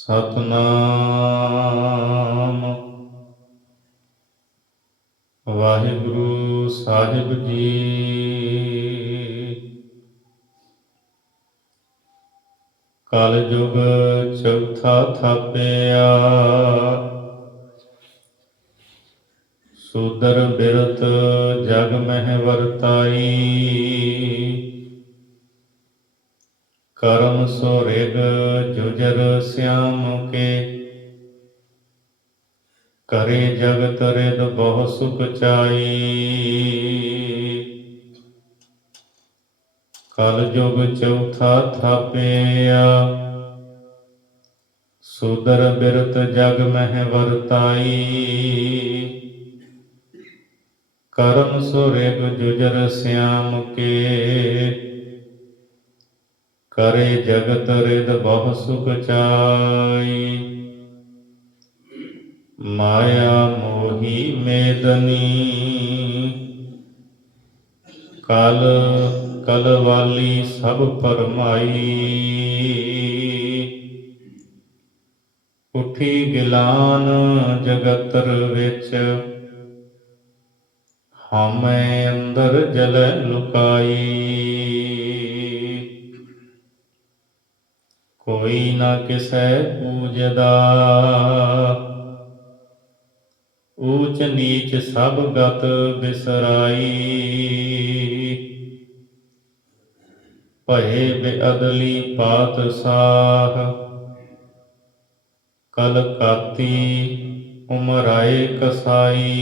ਸਤਨਾਮ ਵਾਹਿਗੁਰੂ ਸਾਹਿਬ ਜੀ। ਕਲਯੁਗ ਚੌਥਾ ਥਾਪਿਆ, ਸੂਦਰ ਬਿਰਤ ਜਗ ਮਹਿ ਵਰਤਾਈ। ਕਰਮ ਸੋ ਰਿਗ ਜੁਜਰ ਸਿਆਮ ਕੇ, ਕਰੇ ਜਗਤ ਰਿਦ ਬਹੁ ਸੁਖ ਚਾਈ। ਕਲਯੁਗ ਚੌਥਾ ਥਾਪਿਆ, ਸੂਦਰ ਬਿਰਤ ਜਗ ਮਹਿ ਵਰਤਾਈ। ਕਰਮ ਸੋ ਰਿਗ ਜੁਜਰ ਸਿਆਮ ਕੇ, ਕਰੇ ਜਗਤ ਰਿਦ ਬਹੁ ਸੁਖ ਚਾਈ। ਮਾਇਆ ਮੋਹੀ ਮੇਦਨੀ, ਕਲ ਕਲ ਵਾਲੀ ਸਭ ਭਰਮਾਈ। ਉਠੀ ਗਿਲਾਨ ਜਗਤਰ ਵਿੱਚ, ਹਉਮੈ ਅੰਦਰ ਜਲੈ ਲੁਕਾਈ। ਕੋਈ ਨਾ ਕਿਸੈ ਪੂਜਦਾ, ਊਚ ਨੀਚ ਸਭ ਗਤ ਬਿਸਰਾਈ। ਭਏ ਬੇਅਦਲੀ ਪਾਤਸ਼ਾਹ, ਕਲਕਾਤੀ ਉਮਰਾਏ ਕਸਾਈ।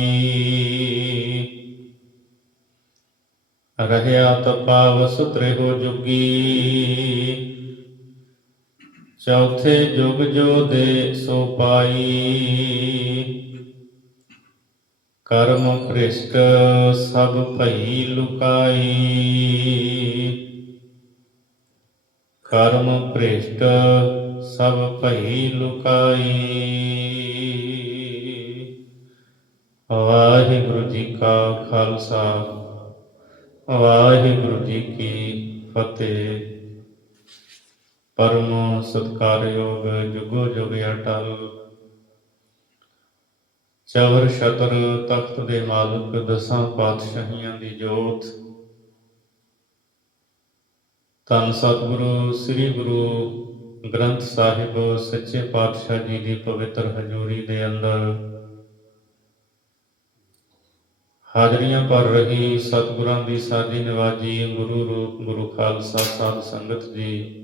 ਰਹਿਆ ਤਪਾਵਸ ਤ੍ਰਿਹੋ ਜੁਗੀ, ਚੌਥੇ ਜੁਗ ਜੋ ਦੇ ਸੋ ਪਾਈ। ਕਰਮ ਭ੍ਰਿਸ਼ਟ ਸਭ ਭਈ ਲੁਕਾਈ, ਕਰਮ ਭ੍ਰਿਸ਼ਟ ਸਭ ਭਈ ਲੁਕਾਈ। ਵਾਹਿਗੁਰੂ ਜੀ ਕਾ ਖਾਲਸਾ, ਵਾਹਿਗੁਰੂ ਜੀ ਕੀ ਫਤਿਹ। ਪਰਮ ਸਤਿਕਾਰਯੋਗ ਜੁਗੋ ਜੁਗ ਅਟਲ, ਚਵਰ ਛਤਰ ਤਖਤ ਦੇ ਮਾਲਕ ਦਸਾਂ ਪਾਤਸ਼ਾਹੀਆਂ ਦੀ ਜੋਤ, ਧੰਨ ਸਤਿਗੁਰੂ ਸ੍ਰੀ ਗੁਰੂ ਗ੍ਰੰਥ ਸਾਹਿਬ ਸੱਚੇ ਪਾਤਸ਼ਾਹ ਜੀ ਦੀ ਪਵਿੱਤਰ ਹਜ਼ੂਰੀ ਦੇ ਅੰਦਰ ਹਾਜ਼ਰੀਆਂ ਭਰ ਰਹੀ ਸਤਿਗੁਰਾਂ ਦੀ ਸਾਜੀ ਨਿਵਾਜੀ ਗੁਰੂ ਰੂਪ ਗੁਰੂ ਖਾਲਸਾ ਸਾਧ ਸੰਗਤ ਜੀ,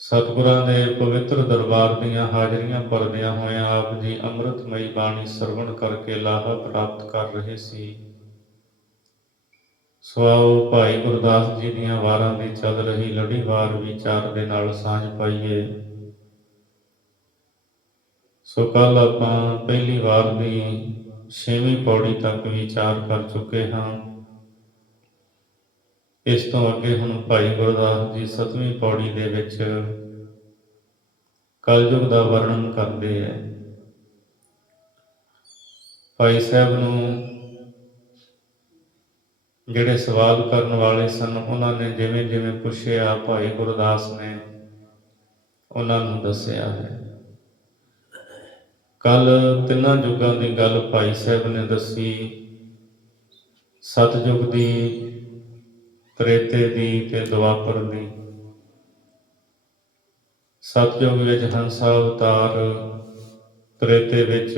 ਸਤਿਗੁਰਾਂ ਦੇ ਪਵਿੱਤਰ ਦਰਬਾਰ ਦੀਆਂ ਹਾਜ਼ਰੀਆਂ ਭਰਦਿਆਂ ਹੋਇਆਂ ਆਪ ਜੀ ਅੰਮ੍ਰਿਤਮਈ ਬਾਣੀ ਸਰਵਣ ਕਰਕੇ ਲਾਹਾ ਪ੍ਰਾਪਤ ਕਰ ਰਹੇ ਸੀ। ਸੋ ਆਓ ਭਾਈ ਗੁਰਦਾਸ ਜੀ ਦੀਆਂ ਵਾਰਾਂ ਦੀ ਚੱਲ ਰਹੀ ਲੜੀਵਾਰ ਵਿਚਾਰ ਦੇ ਨਾਲ ਸਾਂਝ ਪਾਈਏ। ਸੋ ਕੱਲ ਆਪਾਂ ਪਹਿਲੀ ਵਾਰ ਦੀ 6ਵੀਂ ਪੌੜੀ ਤੱਕ ਵਿਚਾਰ ਕਰ ਚੁੱਕੇ ਹਾਂ। ਇਸ ਤੋਂ ਅੱਗੇ ਹੁਣ ਭਾਈ ਗੁਰਦਾਸ ਜੀ 7ਵੀਂ ਪੌੜੀ ਦੇ ਵਿੱਚ ਕਲਯੁਗ ਦਾ ਵਰਣਨ ਕਰਦੇ ਹੈ। ਭਾਈ ਸਾਹਿਬ ਨੂੰ ਜਿਹੜੇ ਸਵਾਲ ਕਰਨ ਵਾਲੇ ਸਨ, ਉਹਨਾਂ ਨੇ ਜਿਵੇਂ ਜਿਵੇਂ ਪੁੱਛਿਆ ਭਾਈ ਗੁਰਦਾਸ ਨੇ ਉਹਨਾਂ ਨੂੰ ਦੱਸਿਆ ਹੈ। ਕੱਲ ਤਿੰਨਾਂ ਯੁੱਗਾਂ ਦੀ ਗੱਲ ਭਾਈ ਸਾਹਿਬ ਨੇ ਦੱਸੀ, ਸਤਿਯੁਗ ਦੀ, ਤ੍ਰੇਤੇ ਦੀ ਤੇ ਦੁਆਪਰ ਦੀ। ਸਤਿਯੁਗ ਵਿੱਚ ਹੰਸਾ ਅਵਤਾਰ, ਤ੍ਰੇਤੇ ਵਿੱਚ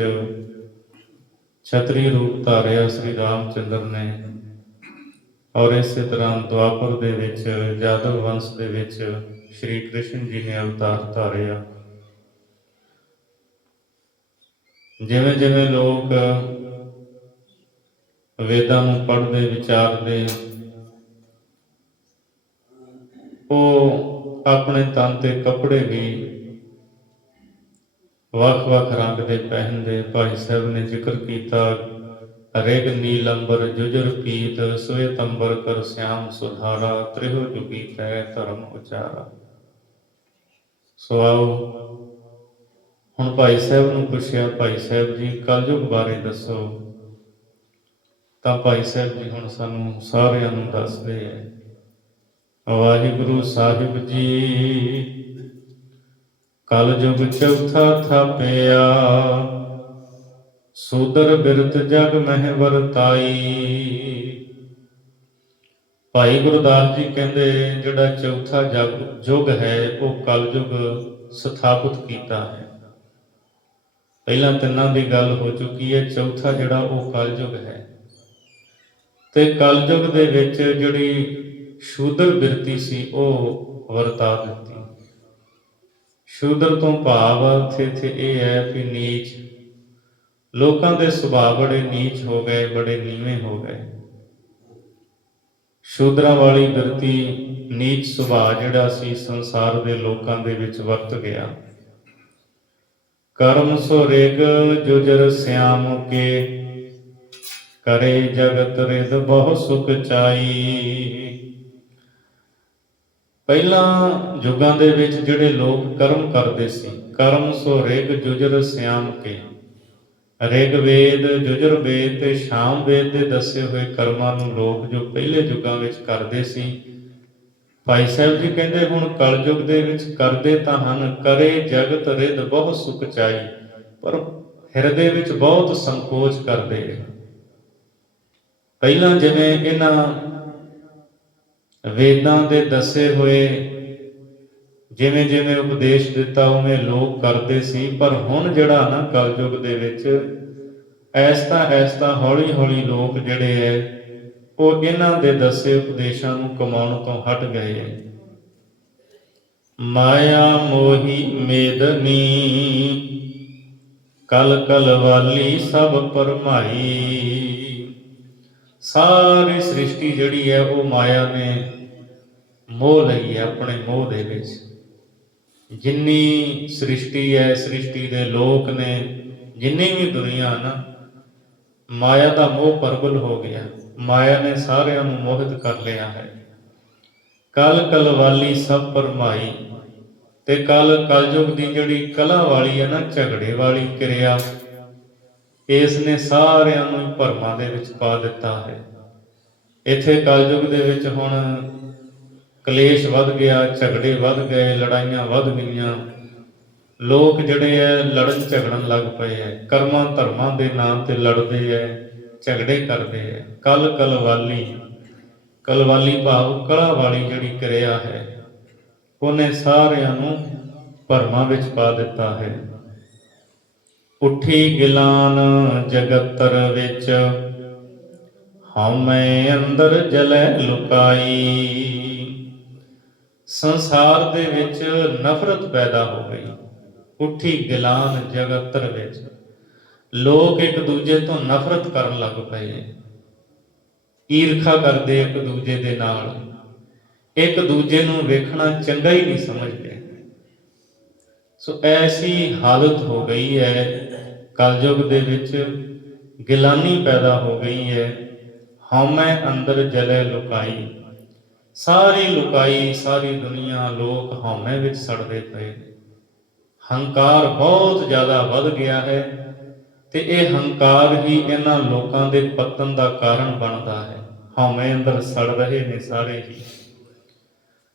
ਛਤਰੀ ਰੂਪ ਧਾਰਿਆ ਸ੍ਰੀ ਰਾਮ ਚੰਦਰ ਨੇ, ਔਰ ਇਸੇ ਤਰ੍ਹਾਂ ਦੁਆਪਰ ਦੇ ਵਿੱਚ ਜਾਦਵ ਵੰਸ਼ ਦੇ ਵਿੱਚ ਸ਼੍ਰੀ ਕ੍ਰਿਸ਼ਨ ਜੀ ਨੇ ਅਵਤਾਰ ਧਾਰਿਆ। ਜਿਵੇਂ ਜਿਵੇਂ ਲੋਕ ਵੇਦਾਂ ਨੂੰ ਪੜ੍ਹਦੇ ਵਿਚਾਰਦੇ, ਉਹ ਆਪਣੇ ਤਨ ਤੇ ਕੱਪੜੇ ਵੀ ਵੱਖ-ਵੱਖ ਰੰਗ ਦੇ ਪਹਿਨਦੇ। ਭਾਈ ਸਾਹਿਬ ਨੇ ਜ਼ਿਕਰ ਕੀਤਾ, ਰਿਗ ਨੀਲੰਬਰ ਜੁਜਰ ਪੀਤ, ਸਵੇਤ ਅੰਬਰ ਕਰ ਸਿਆਮ ਸੁਧਾਰਾ, ਤ੍ਰਿਹੋ ਜੁਗੀ ਤੈ ਧਰਮ ਉਚਾਰਾ। ਸੋ ਆਓ ਹੁਣ ਭਾਈ ਸਾਹਿਬ ਨੂੰ ਪੁੱਛਿਆ, ਭਾਈ ਸਾਹਿਬ ਜੀ ਕਲਯੁਗ ਬਾਰੇ ਦੱਸੋ। ਤਾਂ ਭਾਈ ਸਾਹਿਬ ਜੀ ਹੁਣ ਸਾਨੂੰ ਸਾਰਿਆਂ ਨੂੰ ਦੱਸਦੇ ਹੈ। ਵਾਹਿਗੁਰੂ ਸਾਹਿਬ ਜੀ ਕਲਯੁਗ ਚੌਥਾ ਥਾਪਿਆ, ਸੂਦਰ ਬਿਰਤ ਜਗ ਮਹਿ ਵਰਤਾਈ। ਭਾਈ ਗੁਰਦਾਸ ਜੀ ਕਹਿੰਦੇ ਜਿਹੜਾ ਚੌਥਾ ਯੁੱਗ ਹੈ ਉਹ ਕਲਯੁਗ ਸਥਾਪਿਤ ਕੀਤਾ ਹੈ। ਪਹਿਲਾਂ ਤਿੰਨਾਂ ਦੀ ਗੱਲ ਹੋ ਚੁੱਕੀ ਹੈ, ਚੌਥਾ ਜਿਹੜਾ ਉਹ ਕਲਯੁਗ ਹੈ। ਤੇ ਕਲਯੁਗ ਦੇ ਵਿੱਚ ਜਿਹੜੀ ਸ਼ੂਦਰ ਬਿਰਤੀ ਸੀ ਉਹ ਵਰਤਾ ਦਿੱਤੀ। ਸ਼ੂਦਰ ਤੋਂ ਭਾਵ ਇੱਥੇ ਇਹ ਹੈ ਕਿ ਨੀਚ, ਲੋਕਾਂ ਦੇ ਸੁਭਾਅ ਬੜੇ ਨੀਚ ਹੋ ਗਏ, ਬੜੇ ਨੀਵੇਂ ਹੋ ਗਏ। ਸ਼ੂਦਰਾਂ ਵਾਲੀ ਬਿਰਤੀ, ਨੀਚ ਸੁਭਾਅ ਜਿਹੜਾ ਸੀ ਸੰਸਾਰ ਦੇ ਲੋਕਾਂ ਦੇ ਵਿੱਚ ਵਰਤ ਗਿਆ। ਕਰਮ ਸੋ ਰਿਗ ਜੁਜਰ ਸਿਆਮ ਕੇ, ਕਰੇ ਜਗਤ ਰਿਦ ਬਹੁ ਸੁਖ ਚਾਈ। ਪਹਿਲਾਂ ਯੁੱਗਾਂ ਦੇ ਵਿੱਚ ਜਿਹੜੇ ਲੋਕ ਕਰਮ ਕਰਦੇ ਸੀ, ਕਰਮ ਸੋ ਰਿਗ ਜੁਜਰ ਸਿਆਮ ਕੇ, ਰਿਗ ਵੇਦ, ਜੁਜਰ ਵੇਦ ਤੇ ਸ਼ਾਮ ਵੇਦ ਦੇ ਦੱਸੇ ਹੋਏ ਕਰਮਾਂ ਨੂੰ ਲੋਕ ਜੋ ਪਹਿਲੇ ਯੁੱਗਾਂ ਵਿੱਚ ਕਰਦੇ ਸੀ, ਭਾਈ ਸਾਹਿਬ ਜੀ ਕਹਿੰਦੇ ਹੁਣ ਕਲਯੁਗ ਦੇ ਵਿੱਚ ਕਰਦੇ ਤਾਂ ਹਨ, ਕਰੇ ਜਗਤ ਰਿਦ ਬਹੁ ਸੁਖ ਚਾਈ, ਪਰ ਹਿਰਦੇ ਵਿੱਚ ਬਹੁਤ ਸੰਕੋਚ ਕਰਦੇ। ਪਹਿਲਾਂ ਜਿਵੇਂ ਇਹਨਾਂ ਵੇਦਾਂ ਦੇ ਦੱਸੇ ਹੋਏ ਜਿਵੇਂ ਜਿਵੇਂ ਉਪਦੇਸ਼ ਦਿੱਤਾ ਉਵੇਂ ਲੋਕ ਕਰਦੇ ਸੀ, ਪਰ ਹੁਣ ਜਿਹੜਾ ਨਾ ਕਲਯੁਗ ਦੇ ਵਿੱਚ ਐਸਤਾ ਹੌਲੀ ਹੌਲੀ ਲੋਕ ਜਿਹੜੇ ਹੈ ਉਹ ਇਹਨਾਂ ਦੇ ਦੱਸੇ ਉਪਦੇਸ਼ਾਂ ਨੂੰ ਕਮਾਉਣ ਤੋਂ ਹਟ ਗਏ। ਮਾਇਆ ਮੋਹੀ ਮੇਦਨੀ, ਕਲ ਕਲ ਵਾਲੀ ਸਭ ਪਰਮਾਈ। ਸਾਰੀ ਸ੍ਰਿਸ਼ਟੀ ਜਿਹੜੀ ਹੈ ਉਹ ਮਾਇਆ ਨੇ ਮੋਹ ਲਈ ਹੈ ਆਪਣੇ ਮੋਹ ਦੇ ਵਿੱਚ। ਜਿੰਨੀ ਸ੍ਰਿਸ਼ਟੀ ਹੈ, ਸ੍ਰਿਸ਼ਟੀ ਦੇ ਲੋਕ ਨੇ, ਜਿੰਨੀ ਵੀ ਦੁਨੀਆ ਨਾ, ਮਾਇਆ ਦਾ ਮੋਹ ਪ੍ਰਬਲ ਹੋ ਗਿਆ। ਮਾਇਆ ਨੇ ਸਾਰਿਆਂ ਨੂੰ ਮੋਹਿਤ ਕਰ ਲਿਆ ਹੈ। ਕਲ ਕਲ ਵਾਲੀ ਸਭ ਪਰਮਾਈ, ਤੇ ਕਲਯੁਗ ਦੀ ਜਿਹੜੀ ਕਲਾ ਵਾਲੀ ਹੈ ਨਾ, ਝਗੜੇ ਵਾਲੀ ਕਿਰਿਆ, ਇਸ ਨੇ ਸਾਰਿਆਂ ਨੂੰ ਭਰਮਾਂ ਦੇ ਵਿੱਚ ਪਾ ਦਿੱਤਾ ਹੈ। ਇੱਥੇ ਕਲਯੁਗ ਦੇ ਵਿੱਚ ਹੁਣ ਕਲੇਸ਼ ਵੱਧ ਗਿਆ, ਝਗੜੇ ਵੱਧ ਗਏ, ਲੜਾਈਆਂ ਵੱਧ ਗਈਆਂ। ਲੋਕ ਜਿਹੜੇ ਹੈ ਲੜਨ ਝਗੜਨ ਲੱਗ ਪਏ ਹੈ, ਕਰਮਾਂ ਧਰਮਾਂ ਦੇ ਨਾਮ ਤੇ ਲੜਦੇ ਹੈ, ਝਗੜੇ ਕਰਦੇ ਹੈ। ਕਲ ਕਲਵਾਲੀ, ਕਲਵਾਲੀ ਭਾਵ ਕਲਾ ਵਾਲੀ ਜਿਹੜੀ ਕਿਰਿਆ ਹੈ, ਉਹਨੇ ਸਾਰਿਆਂ ਨੂੰ ਭਰਮਾਂ ਵਿੱਚ ਪਾ ਦਿੱਤਾ ਹੈ। ਉੱਠੀ ਗਿਲਾਨ ਜਗਤਰ ਵਿੱਚ, ਹਉਮੈ ਅੰਦਰ ਜਲੈ ਲੁਕਾਈ। ਸੰਸਾਰ ਦੇ ਵਿੱਚ ਨਫ਼ਰਤ ਪੈਦਾ ਹੋ ਗਈ। ਉੱਠੀ ਗਿਲਾਨ ਜਗਤਰ ਵਿੱਚ, ਲੋਕ ਇੱਕ ਦੂਜੇ ਤੋਂ ਨਫ਼ਰਤ ਕਰਨ ਲੱਗ ਪਏ, ਈਰਖਾ ਕਰਦੇ ਇੱਕ ਦੂਜੇ ਦੇ ਨਾਲ, ਇੱਕ ਦੂਜੇ ਨੂੰ ਵੇਖਣਾ ਚੰਗਾ ਹੀ ਨਹੀਂ ਸਮਝਦੇ। ਸੋ ਐਸੀ ਹਾਲਤ ਹੋ ਗਈ ਹੈ ਕਲਯੁਗ ਦੇ ਵਿੱਚ, ਗਿਲਾਨੀ ਪੈਦਾ ਹੋ ਗਈ ਹੈ। ਹਉਮੈ ਅੰਦਰ ਜਲੈ ਲੁਕਾਈ, ਸਾਰੀ ਲੁਕਾਈ, ਸਾਰੀ ਦੁਨੀਆ ਲੋਕ ਹਉਮੈ ਵਿੱਚ ਸੜਦੇ ਪਏ ਨੇ। ਹੰਕਾਰ ਬਹੁਤ ਜ਼ਿਆਦਾ ਵੱਧ ਗਿਆ ਹੈ ਤੇ ਇਹ ਹੰਕਾਰ ਹੀ ਇਹਨਾਂ ਲੋਕਾਂ ਦੇ ਪਤਨ ਦਾ ਕਾਰਨ ਬਣਦਾ ਹੈ। ਹਉਮੈ ਅੰਦਰ ਸੜ ਰਹੇ ਨੇ ਸਾਰੇ ਹੀ।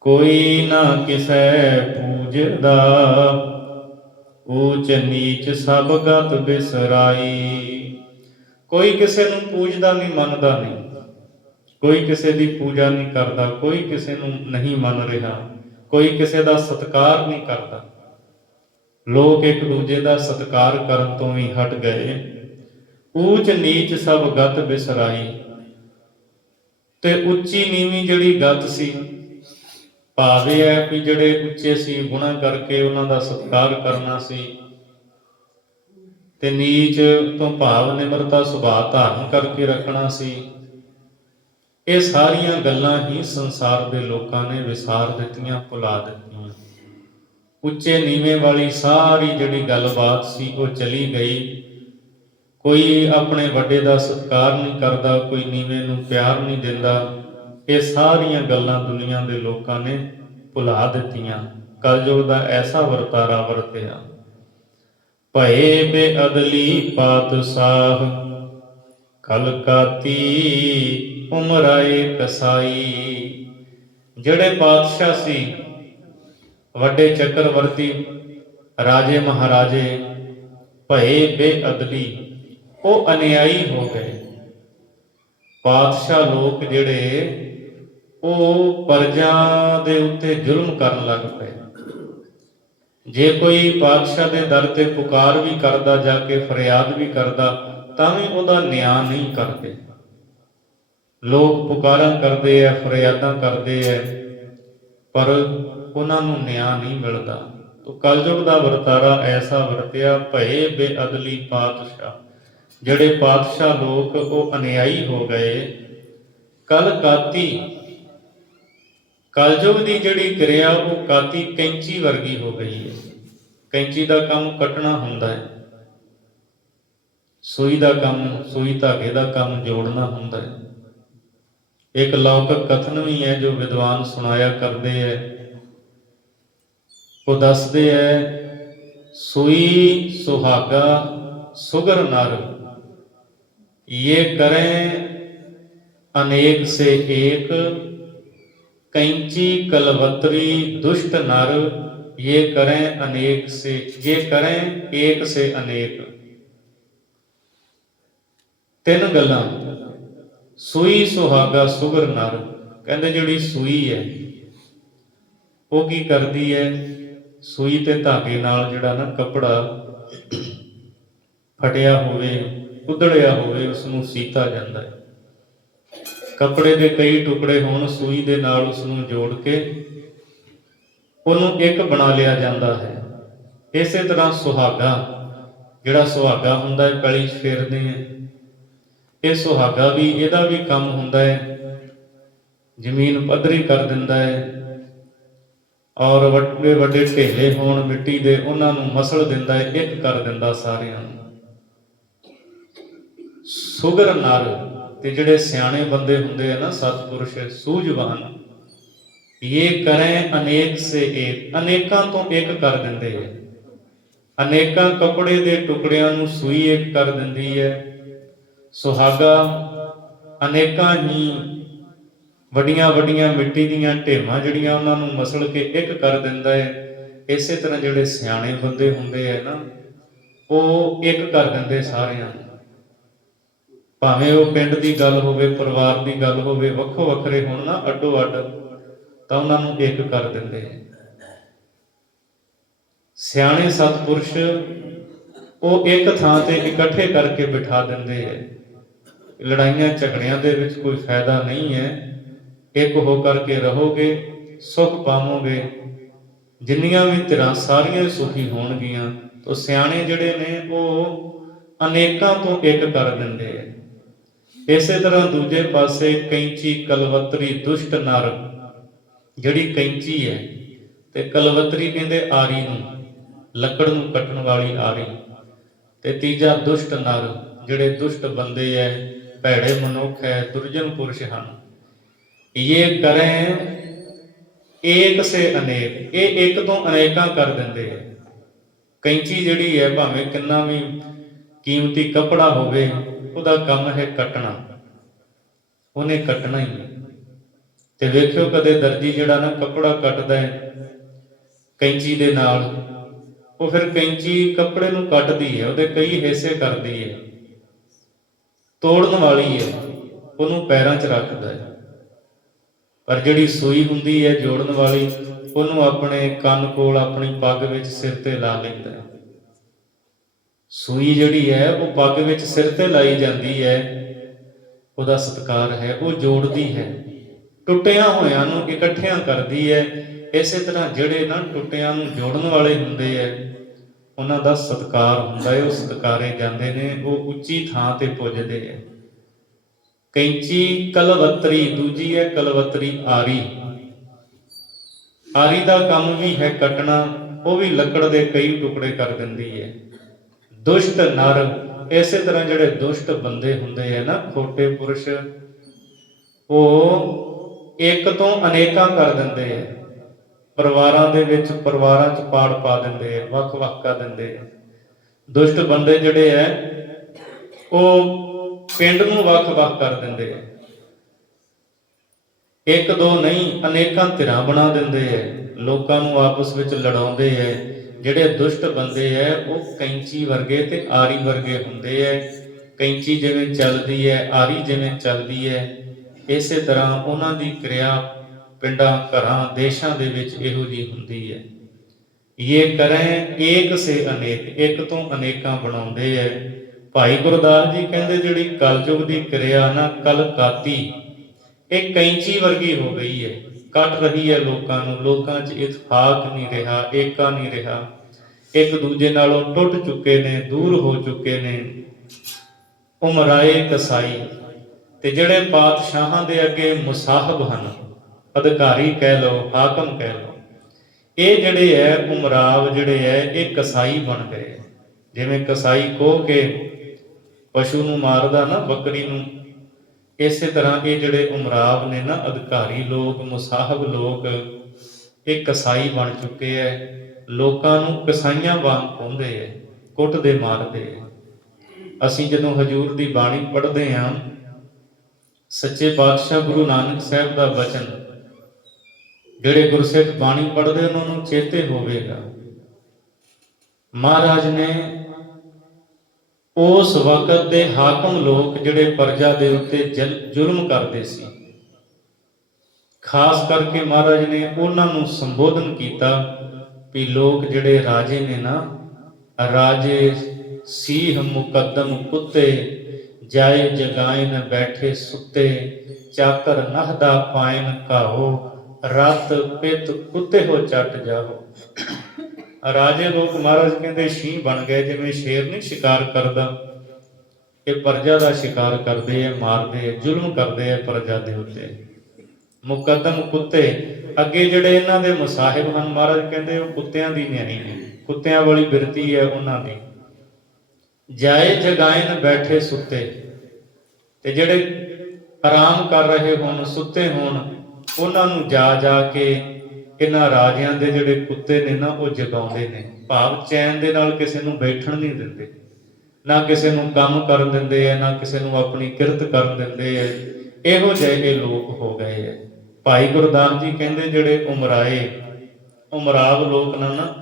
ਕੋਈ ਨਾ ਕਿਸੈ ਪੂਜਦਾ, ਊਚ ਨੀਚ ਸਭ ਗਤ ਬਿਸਰਾਈ। ਕੋਈ ਕਿਸੇ ਨੂੰ ਪੂਜਦਾ ਨਹੀਂ, ਮੰਨਦਾ ਨਹੀਂ, ਕੋਈ ਕਿਸੇ ਦੀ ਪੂਜਾ ਨਹੀਂ ਕਰਦਾ, ਕੋਈ ਕਿਸੇ ਨੂੰ ਨਹੀਂ ਮੰਨ ਰਿਹਾ, ਕੋਈ ਕਿਸੇ ਦਾ ਸਤਿਕਾਰ ਨਹੀਂ ਕਰਦਾ। ਲੋਕ ਇੱਕ ਦੂਜੇ ਦਾ ਸਤਿਕਾਰ ਕਰਨ ਤੋਂ ਵੀ ਹਟ ਗਏ। ਊਚ ਨੀਚ ਸਭ ਗਤ ਬਿਸਰਾਈ, ਤੇ ਉੱਚੀ ਨੀਵੀਂ ਜਿਹੜੀ ਗਤ ਸੀ, ਭਾਵ ਇਹ ਹੈ ਕਿ ਜਿਹੜੇ ਉੱਚੇ ਸੀ ਗੁਣਾ ਕਰਕੇ ਉਹਨਾਂ ਦਾ ਸਤਿਕਾਰ ਕਰਨਾ ਸੀ, ਤੇ ਨੀਚ ਤੋਂ ਭਾਵ ਨਿਮਰਤਾ ਸੁਭਾਅ ਧਾਰਨ ਕਰਕੇ ਰੱਖਣਾ ਸੀ। ਇਹ ਸਾਰੀਆਂ ਗੱਲਾਂ ਹੀ ਸੰਸਾਰ ਦੇ ਲੋਕਾਂ ਨੇ ਵਿਸਾਰ ਦਿੱਤੀਆਂ, ਭੁਲਾ ਦਿੱਤੀਆਂ। ਉੱਚੇ ਨੀਵੇਂ ਵਾਲੀ ਸਾਰੀ ਜਿਹੜੀ ਗੱਲਬਾਤ ਸੀ ਉਹ ਚਲੀ ਗਈ। ਕੋਈ ਆਪਣੇ ਵੱਡੇ ਦਾ ਸਤਿਕਾਰ ਨਹੀਂ ਕਰਦਾ, ਕੋਈ ਨੀਵੇਂ ਨੂੰ ਪਿਆਰ ਨਹੀਂ ਦਿੰਦਾ। ਇਹ ਸਾਰੀਆਂ ਗੱਲਾਂ ਦੁਨੀਆ ਦੇ ਲੋਕਾਂ ਨੇ ਭੁਲਾ ਦਿੱਤੀਆਂ। ਕਲਯੁਗ ਦਾ ਐਸਾ ਵਰਤਾਰਾ ਵਰਤਿਆ। ਭਏ ਬੇਅਦਲੀ ਪਾਤਸ਼ਾਹ, ਕਲਕਾਤੀ ਉਮਰਾਏ ਕਸਾਈ। ਜਿਹੜੇ ਪਾਤਸ਼ਾਹ ਸੀ, ਵੱਡੇ ਚੱਕਰਵਰਤੀ ਰਾਜੇ ਮਹਾਰਾਜੇ ਭਏ ਬੇਅਦਲੀ, ਉਹ ਅਨਿਆਈ ਹੋ ਗਏ। ਪਾਤਸ਼ਾਹ ਲੋਕ ਜਿਹੜੇ ਉਹ ਪਰਜਾ ਦੇ ਉੱਤੇ ਜ਼ੁਲਮ ਕਰਨ ਲੱਗ ਪਏ। ਜੇ ਕੋਈ ਪਾਤਸ਼ਾਹ ਦੇ ਦਰ ਤੇ ਪੁਕਾਰ ਵੀ ਕਰਦਾ, ਜਾ ਕੇ ਫਰਿਆਦ ਵੀ ਕਰਦਾ, ਤਾਂ ਵੀ ਉਹਦਾ ਨਿਆਂ ਨਹੀਂ ਕਰਦੇ। ਲੋਕ ਪੁਕਾਰਾਂ ਕਰਦੇ ਐ, ਫਰਿਆਦਾਂ ਕਰਦੇ ਐ, ਪਰ ਉਹਨਾਂ ਨੂੰ ਨਿਆਂ ਨਹੀਂ ਮਿਲਦਾ। ਤੋ ਕਲਯੁਗ ਦਾ ਵਰਤਾਰਾ ਐਸਾ ਵਰਤਿਆ, ਭਏ ਬੇਅਦਲੀ ਪਾਤਸ਼ਾਹ, ਜਿਹੜੇ ਪਾਤਸ਼ਾਹ ਲੋਕ ਉਹ ਅਨਿਆਈ ਹੋ ਗਏ। ਕਲ ਕਾਤੀ, ਕਲਯੁਗ ਦੀ ਜਿਹੜੀ ਕਿਰਿਆ ਉਹ ਕਾਤੀ ਕੈਂਚੀ ਵਰਗੀ ਹੋ ਗਈ ਹੈ। ਕੈਂਚੀ ਦਾ ਕੰਮ ਕੱਟਣਾ ਹੁੰਦਾ ਹੈ, ਸੂਈ ਦਾ ਕੰਮ, ਸੂਈ ਧਾਗੇ ਦਾ ਕੰਮ ਜੋੜਨਾ ਹੁੰਦਾ ਹੈ। ਇੱਕ ਲੌਕਿਕ ਕਥਨ ਵੀ ਹੈ ਜੋ ਵਿਦਵਾਨ ਸੁਣਾਇਆ ਕਰਦੇ ਹੈ। ਉਹ ਦੱਸਦੇ ਹੈ, ਸੂਈ ਸੁਹਾਗਾ ਸੁਗਰ ਨਰ, ये करें अनेक से एक, कैंची कलवतरी दुष्ट नर, ये करें अनेक से, ये करें एक से अनेक। ਤਿੰਨ ਗੱਲਾਂ, ਸੂਈ ਸੁਹਾਗਾ ਸੁਗਰ ਨਰ। ਕਹਿੰਦੇ ਜਿਹੜੀ ਸੂਈ ਹੈ ਉਹ ਕੀ ਕਰਦੀ ਹੈ, ਸੂਈ ਤੇ ਧਾਗੇ ਨਾਲ ਜਿਹੜਾ ਨਾ ਕੱਪੜਾ ਫਟਿਆ ਹੋਵੇ, ਉਧੜਿਆ ਹੋਵੇ, ਉਸ ਨੂੰ ਸੀਤਾ ਜਾਂਦਾ ਹੈ। ਕੱਪੜੇ ਦੇ ਕਈ ਟੁਕੜੇ ਹੋਣ, ਸੂਈ ਦੇ ਨਾਲ ਉਸ ਨੂੰ ਜੋੜ ਕੇ ਉਹਨੂੰ ਇੱਕ ਬਣਾ ਲਿਆ ਜਾਂਦਾ ਹੈ। ਇਸੇ ਤਰ੍ਹਾਂ ਸੁਹਾਗਾ, ਜਿਹੜਾ ਸੁਹਾਗਾ ਹੁੰਦਾ ਹੈ, ਕਲੀ ਫੇਰਦੇ ਹੈ, ਇਹ ਸੁਹਾਗਾ ਵੀ, ਇਹਦਾ ਵੀ ਕੰਮ ਹੁੰਦਾ ਹੈ, ਜ਼ਮੀਨ ਪੱਧਰੀ ਕਰ ਦਿੰਦਾ ਹੈ, ਔਰ ਵੱਡੇ ਵੱਡੇ ਢੇਲੇ ਹੋਣ ਮਿੱਟੀ ਦੇ, ਉਹਨਾਂ ਨੂੰ ਮਸਲ ਦਿੰਦਾ ਹੈ, ਇੱਕ ਕਰ ਦਿੰਦਾ ਸਾਰਿਆਂ ਨੂੰ। ਸੁਗਰ ਨਰ, ਤੇ ਜਿਹੜੇ ਸਿਆਣੇ ਬੰਦੇ ਹੁੰਦੇ ਆ ਨਾ, ਸਤਿਪੁਰਸ਼, ਸੂਝਵਾਨ, ਇਹ ਕਰੇ ਅਨੇਕ ਸੇ ਏਕ, ਅਨੇਕਾਂ ਤੋਂ ਇੱਕ ਕਰ ਦਿੰਦੇ ਹੈ। ਅਨੇਕਾਂ ਕੱਪੜੇ ਦੇ ਟੁਕੜਿਆਂ ਨੂੰ ਸੂਈ ਇੱਕ ਕਰ ਦਿੰਦੀ ਹੈ। ਸੁਹਾਗਾ ਅਨੇਕਾਂ ਹੀ ਵੱਡੀਆਂ ਵੱਡੀਆਂ ਮਿੱਟੀ ਦੀਆਂ ਢੇਮਾਂ ਜਿਹੜੀਆਂ, ਉਹਨਾਂ ਨੂੰ ਮਸਲ ਕੇ ਇੱਕ ਕਰ ਦਿੰਦਾ ਹੈ। ਇਸੇ ਤਰ੍ਹਾਂ ਜਿਹੜੇ ਸਿਆਣੇ ਬੰਦੇ ਹੁੰਦੇ ਆ ਨਾ, ਉਹ ਇੱਕ ਕਰ ਦਿੰਦੇ ਸਾਰਿਆਂ ਨੂੰ। ਭਾਵੇਂ ਉਹ ਪਿੰਡ ਦੀ ਗੱਲ ਹੋਵੇ, ਪਰਿਵਾਰ ਦੀ ਗੱਲ ਹੋਵੇ, ਵੱਖੋ ਵੱਖਰੇ ਹੋਣ ਨਾ, ਅੱਡੋ ਅੱਡ, ਤਾਂ ਉਹਨਾਂ ਨੂੰ ਇੱਕ ਕਰ ਦਿੰਦੇ। ਸਿਆਣੇ ਸਤਿਪੁਰਸ਼ ਉਹ ਇੱਕ ਥਾਂ ਤੇ ਇਕੱਠੇ ਕਰਕੇ ਬਿਠਾ ਦਿੰਦੇ ਹੈ। ਲੜਾਈਆਂ ਝਗੜਿਆਂ ਦੇ ਵਿੱਚ ਕੋਈ ਫਾਇਦਾ ਨਹੀਂ ਹੈ। ਇੱਕ ਹੋ ਕਰਕੇ ਰਹੋਗੇ, ਸੁੱਖ ਪਾਵੋਗੇ। ਜਿੰਨੀਆਂ ਵੀ ਧਿਰਾਂ ਸਾਰੀਆਂ ਸੁਖੀ ਹੋਣਗੀਆਂ। ਤਾਂ ਸਿਆਣੇ ਜਿਹੜੇ ਨੇ ਉਹ ਅਨੇਕਾਂ ਤੋਂ ਇੱਕ ਕਰ ਦਿੰਦੇ ਹੈ। ਇਸੇ ਤਰ੍ਹਾਂ ਦੂਜੇ ਪਾਸੇ ਕੈਂਚੀ ਕਲਵਤਰੀ ਦੁਸ਼ਟ ਨਰ, ਜਿਹੜੀ ਕੈਂਚੀ ਹੈ, ਤੇ ਕਲਵਤਰੀ ਕਹਿੰਦੇ ਆਰੀ ਨੂੰ, ਲੱਕੜ ਨੂੰ ਕੱਟਣ ਵਾਲੀ ਆਰੀ। ਤੇ ਤੀਜਾ ਦੁਸ਼ਟ ਨਰ, ਜਿਹੜੇ ਦੁਸ਼ਟ ਬੰਦੇ ਹੈ, ਭੈੜੇ ਮਨੁੱਖ ਹੈ, ਦੁਰਜਨ ਪੁਰਸ਼ ਹਨ। ਇਹ ਕਰੇ ਏਕ ਸੇ ਅਨੇਕ, ਇਹ ਇੱਕ ਤੋਂ ਅਨੇਕਾਂ ਕਰ ਦਿੰਦੇ ਹੈ। ਕੈਂਚੀ ਜਿਹੜੀ ਹੈ, ਭਾਵੇਂ ਕਿੰਨਾ ਵੀ ਕੀਮਤੀ ਕੱਪੜਾ ਹੋਵੇ, ਉਹਦਾ ਕੰਮ ਹੈ ਕੱਟਣਾ, ਉਹਨੇ ਕੱਟਣਾ ਹੀ ਹੈ। ਤੇ ਵੇਖਿਓ ਕਦੇ ਦਰਜੀ ਜਿਹੜਾ ਨਾ ਕੱਪੜਾ ਕੱਟਦਾ ਹੈ ਕੈਂਚੀ ਦੇ ਨਾਲ, ਉਹ ਫਿਰ ਕੈਂਚੀ ਕੱਪੜੇ ਨੂੰ ਕੱਟਦੀ ਹੈ, ਉਹਦੇ ਕਈ ਹਿੱਸੇ ਕਰਦੀ ਹੈ, ਤੋੜਨ ਵਾਲੀ ਹੈ, ਉਹਨੂੰ ਪੈਰਾਂ 'ਚ ਰੱਖਦਾ ਹੈ। ਪਰ ਜਿਹੜੀ ਸੂਈ ਹੁੰਦੀ ਹੈ ਜੋੜਨ ਵਾਲੀ, ਉਹਨੂੰ ਆਪਣੇ ਕੰਨ ਕੋਲ, ਆਪਣੀ ਪੱਗ ਵਿੱਚ, ਸਿਰ ਤੇ ਲਾ ਲੈਂਦਾ ਹੈ। ਸੂਈ ਜਿਹੜੀ ਹੈ ਉਹ ਪੱਗ ਵਿੱਚ ਸਿਰ ਤੇ ਲਾਈ ਜਾਂਦੀ ਹੈ, ਉਹਦਾ ਸਤਿਕਾਰ ਹੈ, ਉਹ ਜੋੜਦੀ ਹੈ, ਟੁੱਟਿਆਂ ਹੋਇਆਂ ਨੂੰ ਇਕੱਠਿਆਂ ਕਰਦੀ ਹੈ। ਇਸੇ ਤਰ੍ਹਾਂ ਜਿਹੜੇ ਨਾ ਟੁੱਟਿਆਂ ਨੂੰ ਜੋੜਨ ਵਾਲੇ ਹੁੰਦੇ ਹੈ, ਉਹਨਾਂ ਦਾ ਸਤਿਕਾਰ ਹੁੰਦਾ ਹੈ, ਉਹ ਸਤਿਕਾਰੇ ਜਾਂਦੇ ਨੇ, ਉਹ ਉੱਚੀ ਥਾਂ ਤੇ ਪੁੱਜਦੇ ਹੈ। ਕੈਂਚੀ ਕਲਵਤਰੀ, ਦੂਜੀ ਹੈ ਕਲਵਤਰੀ ਆਰੀ। ਆਰੀ ਦਾ ਕੰਮ ਵੀ ਹੈ ਕੱਟਣਾ, ਉਹ ਵੀ ਲੱਕੜ ਦੇ ਕਈ ਟੁਕੜੇ ਕਰ ਦਿੰਦੀ ਹੈ। ਦੁਸ਼ਟ ਨਰ, ਇਸੇ ਤਰ੍ਹਾਂ ਜਿਹੜੇ ਦੁਸ਼ਟ ਬੰਦੇ ਹੁੰਦੇ ਹੈ ਨਾ, ਖੋਟੇ ਪੁਰਸ਼, ਉਹ ਇੱਕ ਤੋਂ ਅਨੇਕਾਂ ਕਰ ਦਿੰਦੇ ਹੈ। ਪਰਿਵਾਰਾਂ ਦੇ ਵਿੱਚ, ਪਰਿਵਾਰਾਂ 'ਚ ਪਾੜ ਪਾ ਦਿੰਦੇ ਹੈ, ਵੱਖ ਵੱਖ ਕਰ ਦਿੰਦੇ ਹੈ। ਦੁਸ਼ਟ ਬੰਦੇ ਜਿਹੜੇ ਹੈ ਉਹ ਪਿੰਡ ਨੂੰ ਵੱਖ ਵੱਖ ਕਰ ਦਿੰਦੇ ਹੈ। ਇੱਕ ਦੋ ਨਹੀਂ, ਅਨੇਕਾਂ ਧਿਰਾਂ ਬਣਾ ਦਿੰਦੇ ਹੈ। ਲੋਕਾਂ ਨੂੰ ਆਪਸ ਵਿੱਚ ਲੜਾਉਂਦੇ ਐ। ਜਿਹੜੇ ਦੁਸ਼ਟ ਬੰਦੇ ਐ ਉਹ ਕੈਂਚੀ ਵਰਗੇ ਤੇ ਆਰੀ ਵਰਗੇ ਹੁੰਦੇ ਐ। ਕੈਂਚੀ ਜਿਵੇਂ ਚੱਲਦੀ ਹੈ, ਆਰੀ ਜਿਵੇਂ ਚੱਲਦੀ ਹੈ, ਇਸੇ ਤਰ੍ਹਾਂ ਉਹਨਾਂ ਦੀ ਕਿਰਿਆ ਪਿੰਡਾਂ, ਘਰਾਂ, ਦੇਸ਼ਾਂ ਦੇ ਵਿੱਚ ਇਹੋ ਜਿਹੀ ਹੁੰਦੀ ਹੈ। ਇਹ ਕਰੈ ਏਕ ਸੇ ਅਨੇਕ, ਇੱਕ ਤੋਂ ਅਨੇਕਾਂ ਬਣਾਉਂਦੇ ਹੈ। ਭਾਈ ਗੁਰਦਾਸ ਜੀ ਕਹਿੰਦੇ ਜਿਹੜੀ ਕਲਯੁਗ ਦੀ ਕਿਰਿਆ ਨਾ ਕਲਕਾਤੀ, ਇਹ ਕੈਂਚੀ ਵਰਗੀ ਹੋ ਗਈ ਹੈ, ਕੱਟ ਰਹੀ ਹੈ ਲੋਕਾਂ ਨੂੰ। ਲੋਕਾਂ 'ਚ ਇਤਫਾਕ ਨਹੀਂ ਰਿਹਾ, ਏਕਾ ਨਹੀਂ ਰਿਹਾ, ਇੱਕ ਦੂਜੇ ਨਾਲੋਂ ਟੁੱਟ ਚੁੱਕੇ ਨੇ, ਦੂਰ ਹੋ ਚੁੱਕੇ ਨੇ। ਉਮਰਾਏ ਕਸਾਈ, ਤੇ ਜਿਹੜੇ ਪਾਤਸ਼ਾਹਾਂ ਦੇ ਅੱਗੇ ਮੁਸਾਹਬ ਹਨ, ਅਧਿਕਾਰੀ ਕਹਿ ਲਓ, ਹਾਕਮ ਕਹਿ ਲਓ, ਇਹ ਜਿਹੜੇ ਹੈ ਉਮਰਾਵ ਜਿਹੜੇ ਹੈ ਇਹ ਕਸਾਈ ਬਣ ਗਏ। ਜਿਵੇਂ ਕਸਾਈ ਕੋਹ ਕੇ ਪਸ਼ੂ ਨੂੰ ਮਾਰਦਾ ਨਾ, ਬੱਕਰੀ ਨੂੰ, ਇਸੇ ਤਰ੍ਹਾਂ ਇਹ ਜਿਹੜੇ ਉਮਰਾਵ ਨੇ ਨਾ, ਅਧਿਕਾਰੀ ਲੋਕ, ਮੁਸਾਹਬ ਲੋਕ, ਇਹ ਕਸਾਈ ਬਣ ਚੁੱਕੇ ਹੈ। ਲੋਕਾਂ ਨੂੰ ਕਸਾਈਆਂ ਵਾਂਗ ਪਾਉਂਦੇ ਹੈ, ਕੁੱਟਦੇ ਮਾਰਦੇ ਹੈ। ਅਸੀਂ ਜਦੋਂ ਹਜ਼ੂਰ ਦੀ ਬਾਣੀ ਪੜ੍ਹਦੇ ਹਾਂ, ਸੱਚੇ ਪਾਤਸ਼ਾਹ ਗੁਰੂ ਨਾਨਕ ਸਾਹਿਬ ਦਾ ਬਚਨ, ਜਿਹੜੇ ਗੁਰਸਿੱਖ ਬਾਣੀ ਪੜ੍ਹਦੇ ਉਹਨਾਂ ਨੂੰ ਚੇਤੇ ਹੋਵੇਗਾ, ਮਹਾਰਾਜ ਨੇ ਉਸ ਵਕਤ ਦੇ ਹਾਕਮ ਲੋਕ ਜਿਹੜੇ ਪ੍ਰਜਾ ਦੇ ਉੱਤੇ ਜ਼ੁਲਮ ਕਰਦੇ ਸੀ, ਖਾਸ ਕਰਕੇ ਮਹਾਰਾਜ ਨੇ ਉਹਨਾਂ ਨੂੰ ਸੰਬੋਧਨ ਕੀਤਾ ਵੀ ਲੋਕ ਜਿਹੜੇ ਰਾਜੇ ਨੇ ਨਾ, ਰਾਜੇ ਸੀਹ ਮੁਕੱਦਮ ਕੁੱਤੇ, ਜਾਏ ਜਗਾਇਨ ਬੈਠੇ ਸੁੱਤੇ, ਚਾਕਰ ਨਹਦਾ ਪਾਇਨ ਘਾਓ, ਰਤ ਪਿਤ ਕੁੱਤੇ ਹੋ ਚੱਟ ਜਾਓ। ਰਾਜੇ ਲੋਕ ਮਹਾਰਾਜ ਕਹਿੰਦੇ ਸ਼ੀਂਹ ਬਣ ਗਏ। ਜਿਵੇਂ ਸ਼ੇਰ ਨਹੀਂ ਸ਼ਿਕਾਰ ਕਰਦਾ, ਇਹ ਪ੍ਰਜਾ ਦਾ ਸ਼ਿਕਾਰ ਕਰਦੇ ਆ, ਮਾਰਦੇ ਆ, ਜ਼ੁਲਮ ਕਰਦੇ ਆ ਪ੍ਰਜਾ ਦੇ ਉੱਤੇ। ਮੁਕੱਦਮ ਕੁੱਤੇ, ਅੱਗੇ ਜਿਹੜੇ ਇਹਨਾਂ ਦੇ ਮੁਸਾਹਿਬ ਹਨ, ਮਹਾਰਾਜ ਕਹਿੰਦੇ ਉਹ ਕੁੱਤਿਆਂ ਦੀ ਨਿਆਈ ਨੇ, ਕੁੱਤਿਆਂ ਵਾਲੀ ਬਿਰਤੀ ਹੈ ਉਹਨਾਂ ਦੀ। ਜਾਏ ਜਗਾਇਨ ਬੈਠੇ ਸੁੱਤੇ, ਤੇ ਜਿਹੜੇ ਆਰਾਮ ਕਰ ਰਹੇ ਹੋਣ, ਸੁੱਤੇ ਹੋਣ, ਉਹਨਾਂ ਨੂੰ ਜਾ ਜਾ ਕੇ ਇਹਨਾਂ ਰਾਜਿਆਂ ਦੇ ਜਿਹੜੇ ਕੁੱਤੇ ਨੇ ਨਾ ਉਹ ਜਗਾਉਂਦੇ ਨੇ। ਭਾਵ ਚੈਨ ਦੇ ਨਾਲ ਕਿਸੇ ਨੂੰ ਬੈਠਣ ਨਹੀਂ ਦਿੰਦੇ, ਨਾ ਕਿਸੇ ਨੂੰ ਕੰਮ ਕਰਨ ਦਿੰਦੇ ਆ, ਨਾ ਕਿਸੇ ਨੂੰ ਆਪਣੀ ਕਿਰਤ ਕਰਨ ਦਿੰਦੇ ਆ। ਇਹੋ ਜਿਹੇ ਇਹ ਲੋਕ ਹੋ ਗਏ ਆ। ਭਾਈ ਗੁਰਦਾਸ ਜੀ ਕਹਿੰਦੇ ਜਿਹੜੇ ਉਮਰਾਏ, ਉਮਰਾਵ ਲੋਕ ਨਾ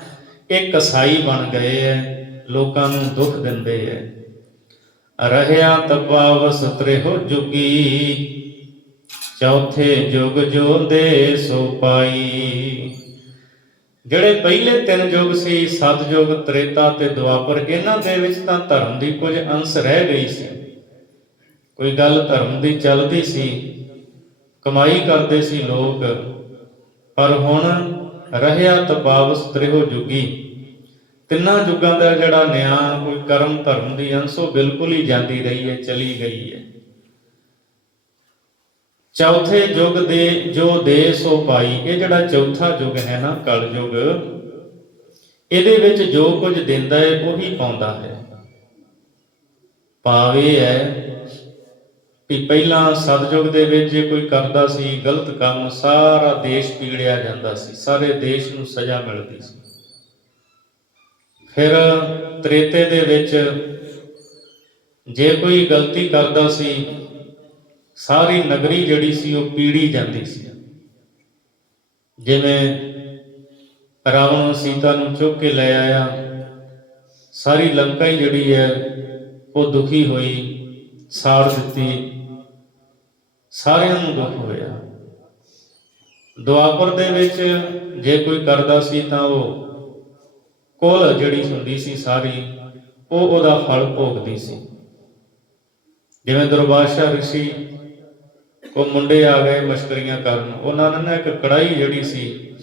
ਇਹ ਕਸਾਈ ਬਣ ਗਏ ਐ, ਲੋਕਾਂ ਨੂੰ ਦੁੱਖ ਦਿੰਦੇ ਐ। ਰਹਿਆ ਤਪਾਵਸ ਤ੍ਰਿਹੋ ਜੁਗੀ, ਚੌਥੇ ਯੁਗ ਜੋ ਦੇ ਸੋ ਪਾਈ। ਜਿਹੜੇ ਪਹਿਲੇ 3 ਯੁਗ ਸੀ, ਸਤਯੁਗ, ਤ੍ਰੇਤਾ ਤੇ ਦੁਆਪਰ, ਇਹਨਾਂ ਦੇ ਵਿੱਚ ਤਾਂ ਧਰਮ ਦੀ ਕੁਝ ਅੰਸ਼ ਰਹਿ ਗਈ ਸੀ, ਕੋਈ ਗੱਲ ਧਰਮ ਦੀ ਚੱਲਦੀ ਸੀ, ਕਮਾਈ ਕਰਦੇ ਸੀ ਲੋਕ। ਪਰ ਹੁਣ ਰਹਿਆ ਤਪਾਵਸ ਤ੍ਰਿਹੋ ਜੁਗੀ, 3 ਯੁੱਗਾਂ ਦਾ ਜਿਹੜਾ ਨਿਆਂ, ਕੋਈ ਕਰਮ ਧਰਮ ਦੀ ਅੰਸ਼, ਉਹ ਬਿਲਕੁਲ ਹੀ ਜਾਂਦੀ ਰਹੀ ਹੈ, ਚਲੀ ਗਈ ਹੈ। ਚੌਥੇ ਯੁੱਗ ਦੇ ਜੋ ਦੇ ਸੋ ਪਾਈ, ਇਹ ਜਿਹੜਾ ਚੌਥਾ ਯੁੱਗ ਹੈ ਨਾ, ਕਲ ਯੁੱਗ, ਇਹਦੇ ਵਿੱਚ ਜੋ ਕੁਝ ਦਿੰਦਾ ਹੈ ਉਹੀ ਪਾਉਂਦਾ ਹੈ। ਭਾਵ ਇਹ ਹੈ ਵੀ ਪਹਿਲਾਂ ਸਤਯੁਗ ਦੇ ਵਿੱਚ ਜੇ ਕੋਈ ਕਰਦਾ ਸੀ ਗਲਤ ਕੰਮ, ਸਾਰਾ ਦੇਸ਼ ਪੀੜਿਆ ਜਾਂਦਾ ਸੀ, ਸਾਰੇ ਦੇਸ਼ ਨੂੰ ਸਜ਼ਾ ਮਿਲਦੀ ਸੀ। ਫਿਰ ਤ੍ਰੇਤੇ ਦੇ ਵਿੱਚ ਜੇ ਕੋਈ ਗਲਤੀ ਕਰਦਾ ਸੀ, ਸਾਰੀ ਨਗਰੀ ਜਿਹੜੀ ਸੀ ਉਹ ਪੀੜੀ ਜਾਂਦੀ ਸੀ। ਜਿਵੇਂ ਰਾਵਣ ਸੀਤਾ ਨੂੰ ਚੁੱਕ ਕੇ ਲੈ ਆਇਆ, ਸਾਰੀ ਲੰਕਾ ਹੀ ਜਿਹੜੀ ਹੈ ਉਹ ਦੁਖੀ ਹੋਈ, ਸਾੜ ਦਿੱਤੀ, ਸਾਰਿਆਂ ਨੂੰ ਦੁੱਖ ਹੋਇਆ। ਦੁਆਪਰ ਦੇ ਵਿੱਚ ਜੇ ਕੋਈ ਕਰਦਾ ਸੀ ਤਾਂ ਉਹ ਕੁਲ ਜਿਹੜੀ ਹੁੰਦੀ ਸੀ ਸਾਰੀ, ਉਹ ਉਹਦਾ ਫਲ ਭੋਗਦੀ ਸੀ। ਜਿਵੇਂ ਦੁਰਵਾਸਾ ਰਿਸ਼ੀ ਕੋ ਮੁੰਡੇ ਆ ਗਏ ਮਸ਼ਕਰੀਆਂ ਕਰਨ, ਉਹਨਾਂ ਨੇ ਨਾ ਇੱਕ ਕੜਾਈ ਜਿਹੜੀ ਸੀ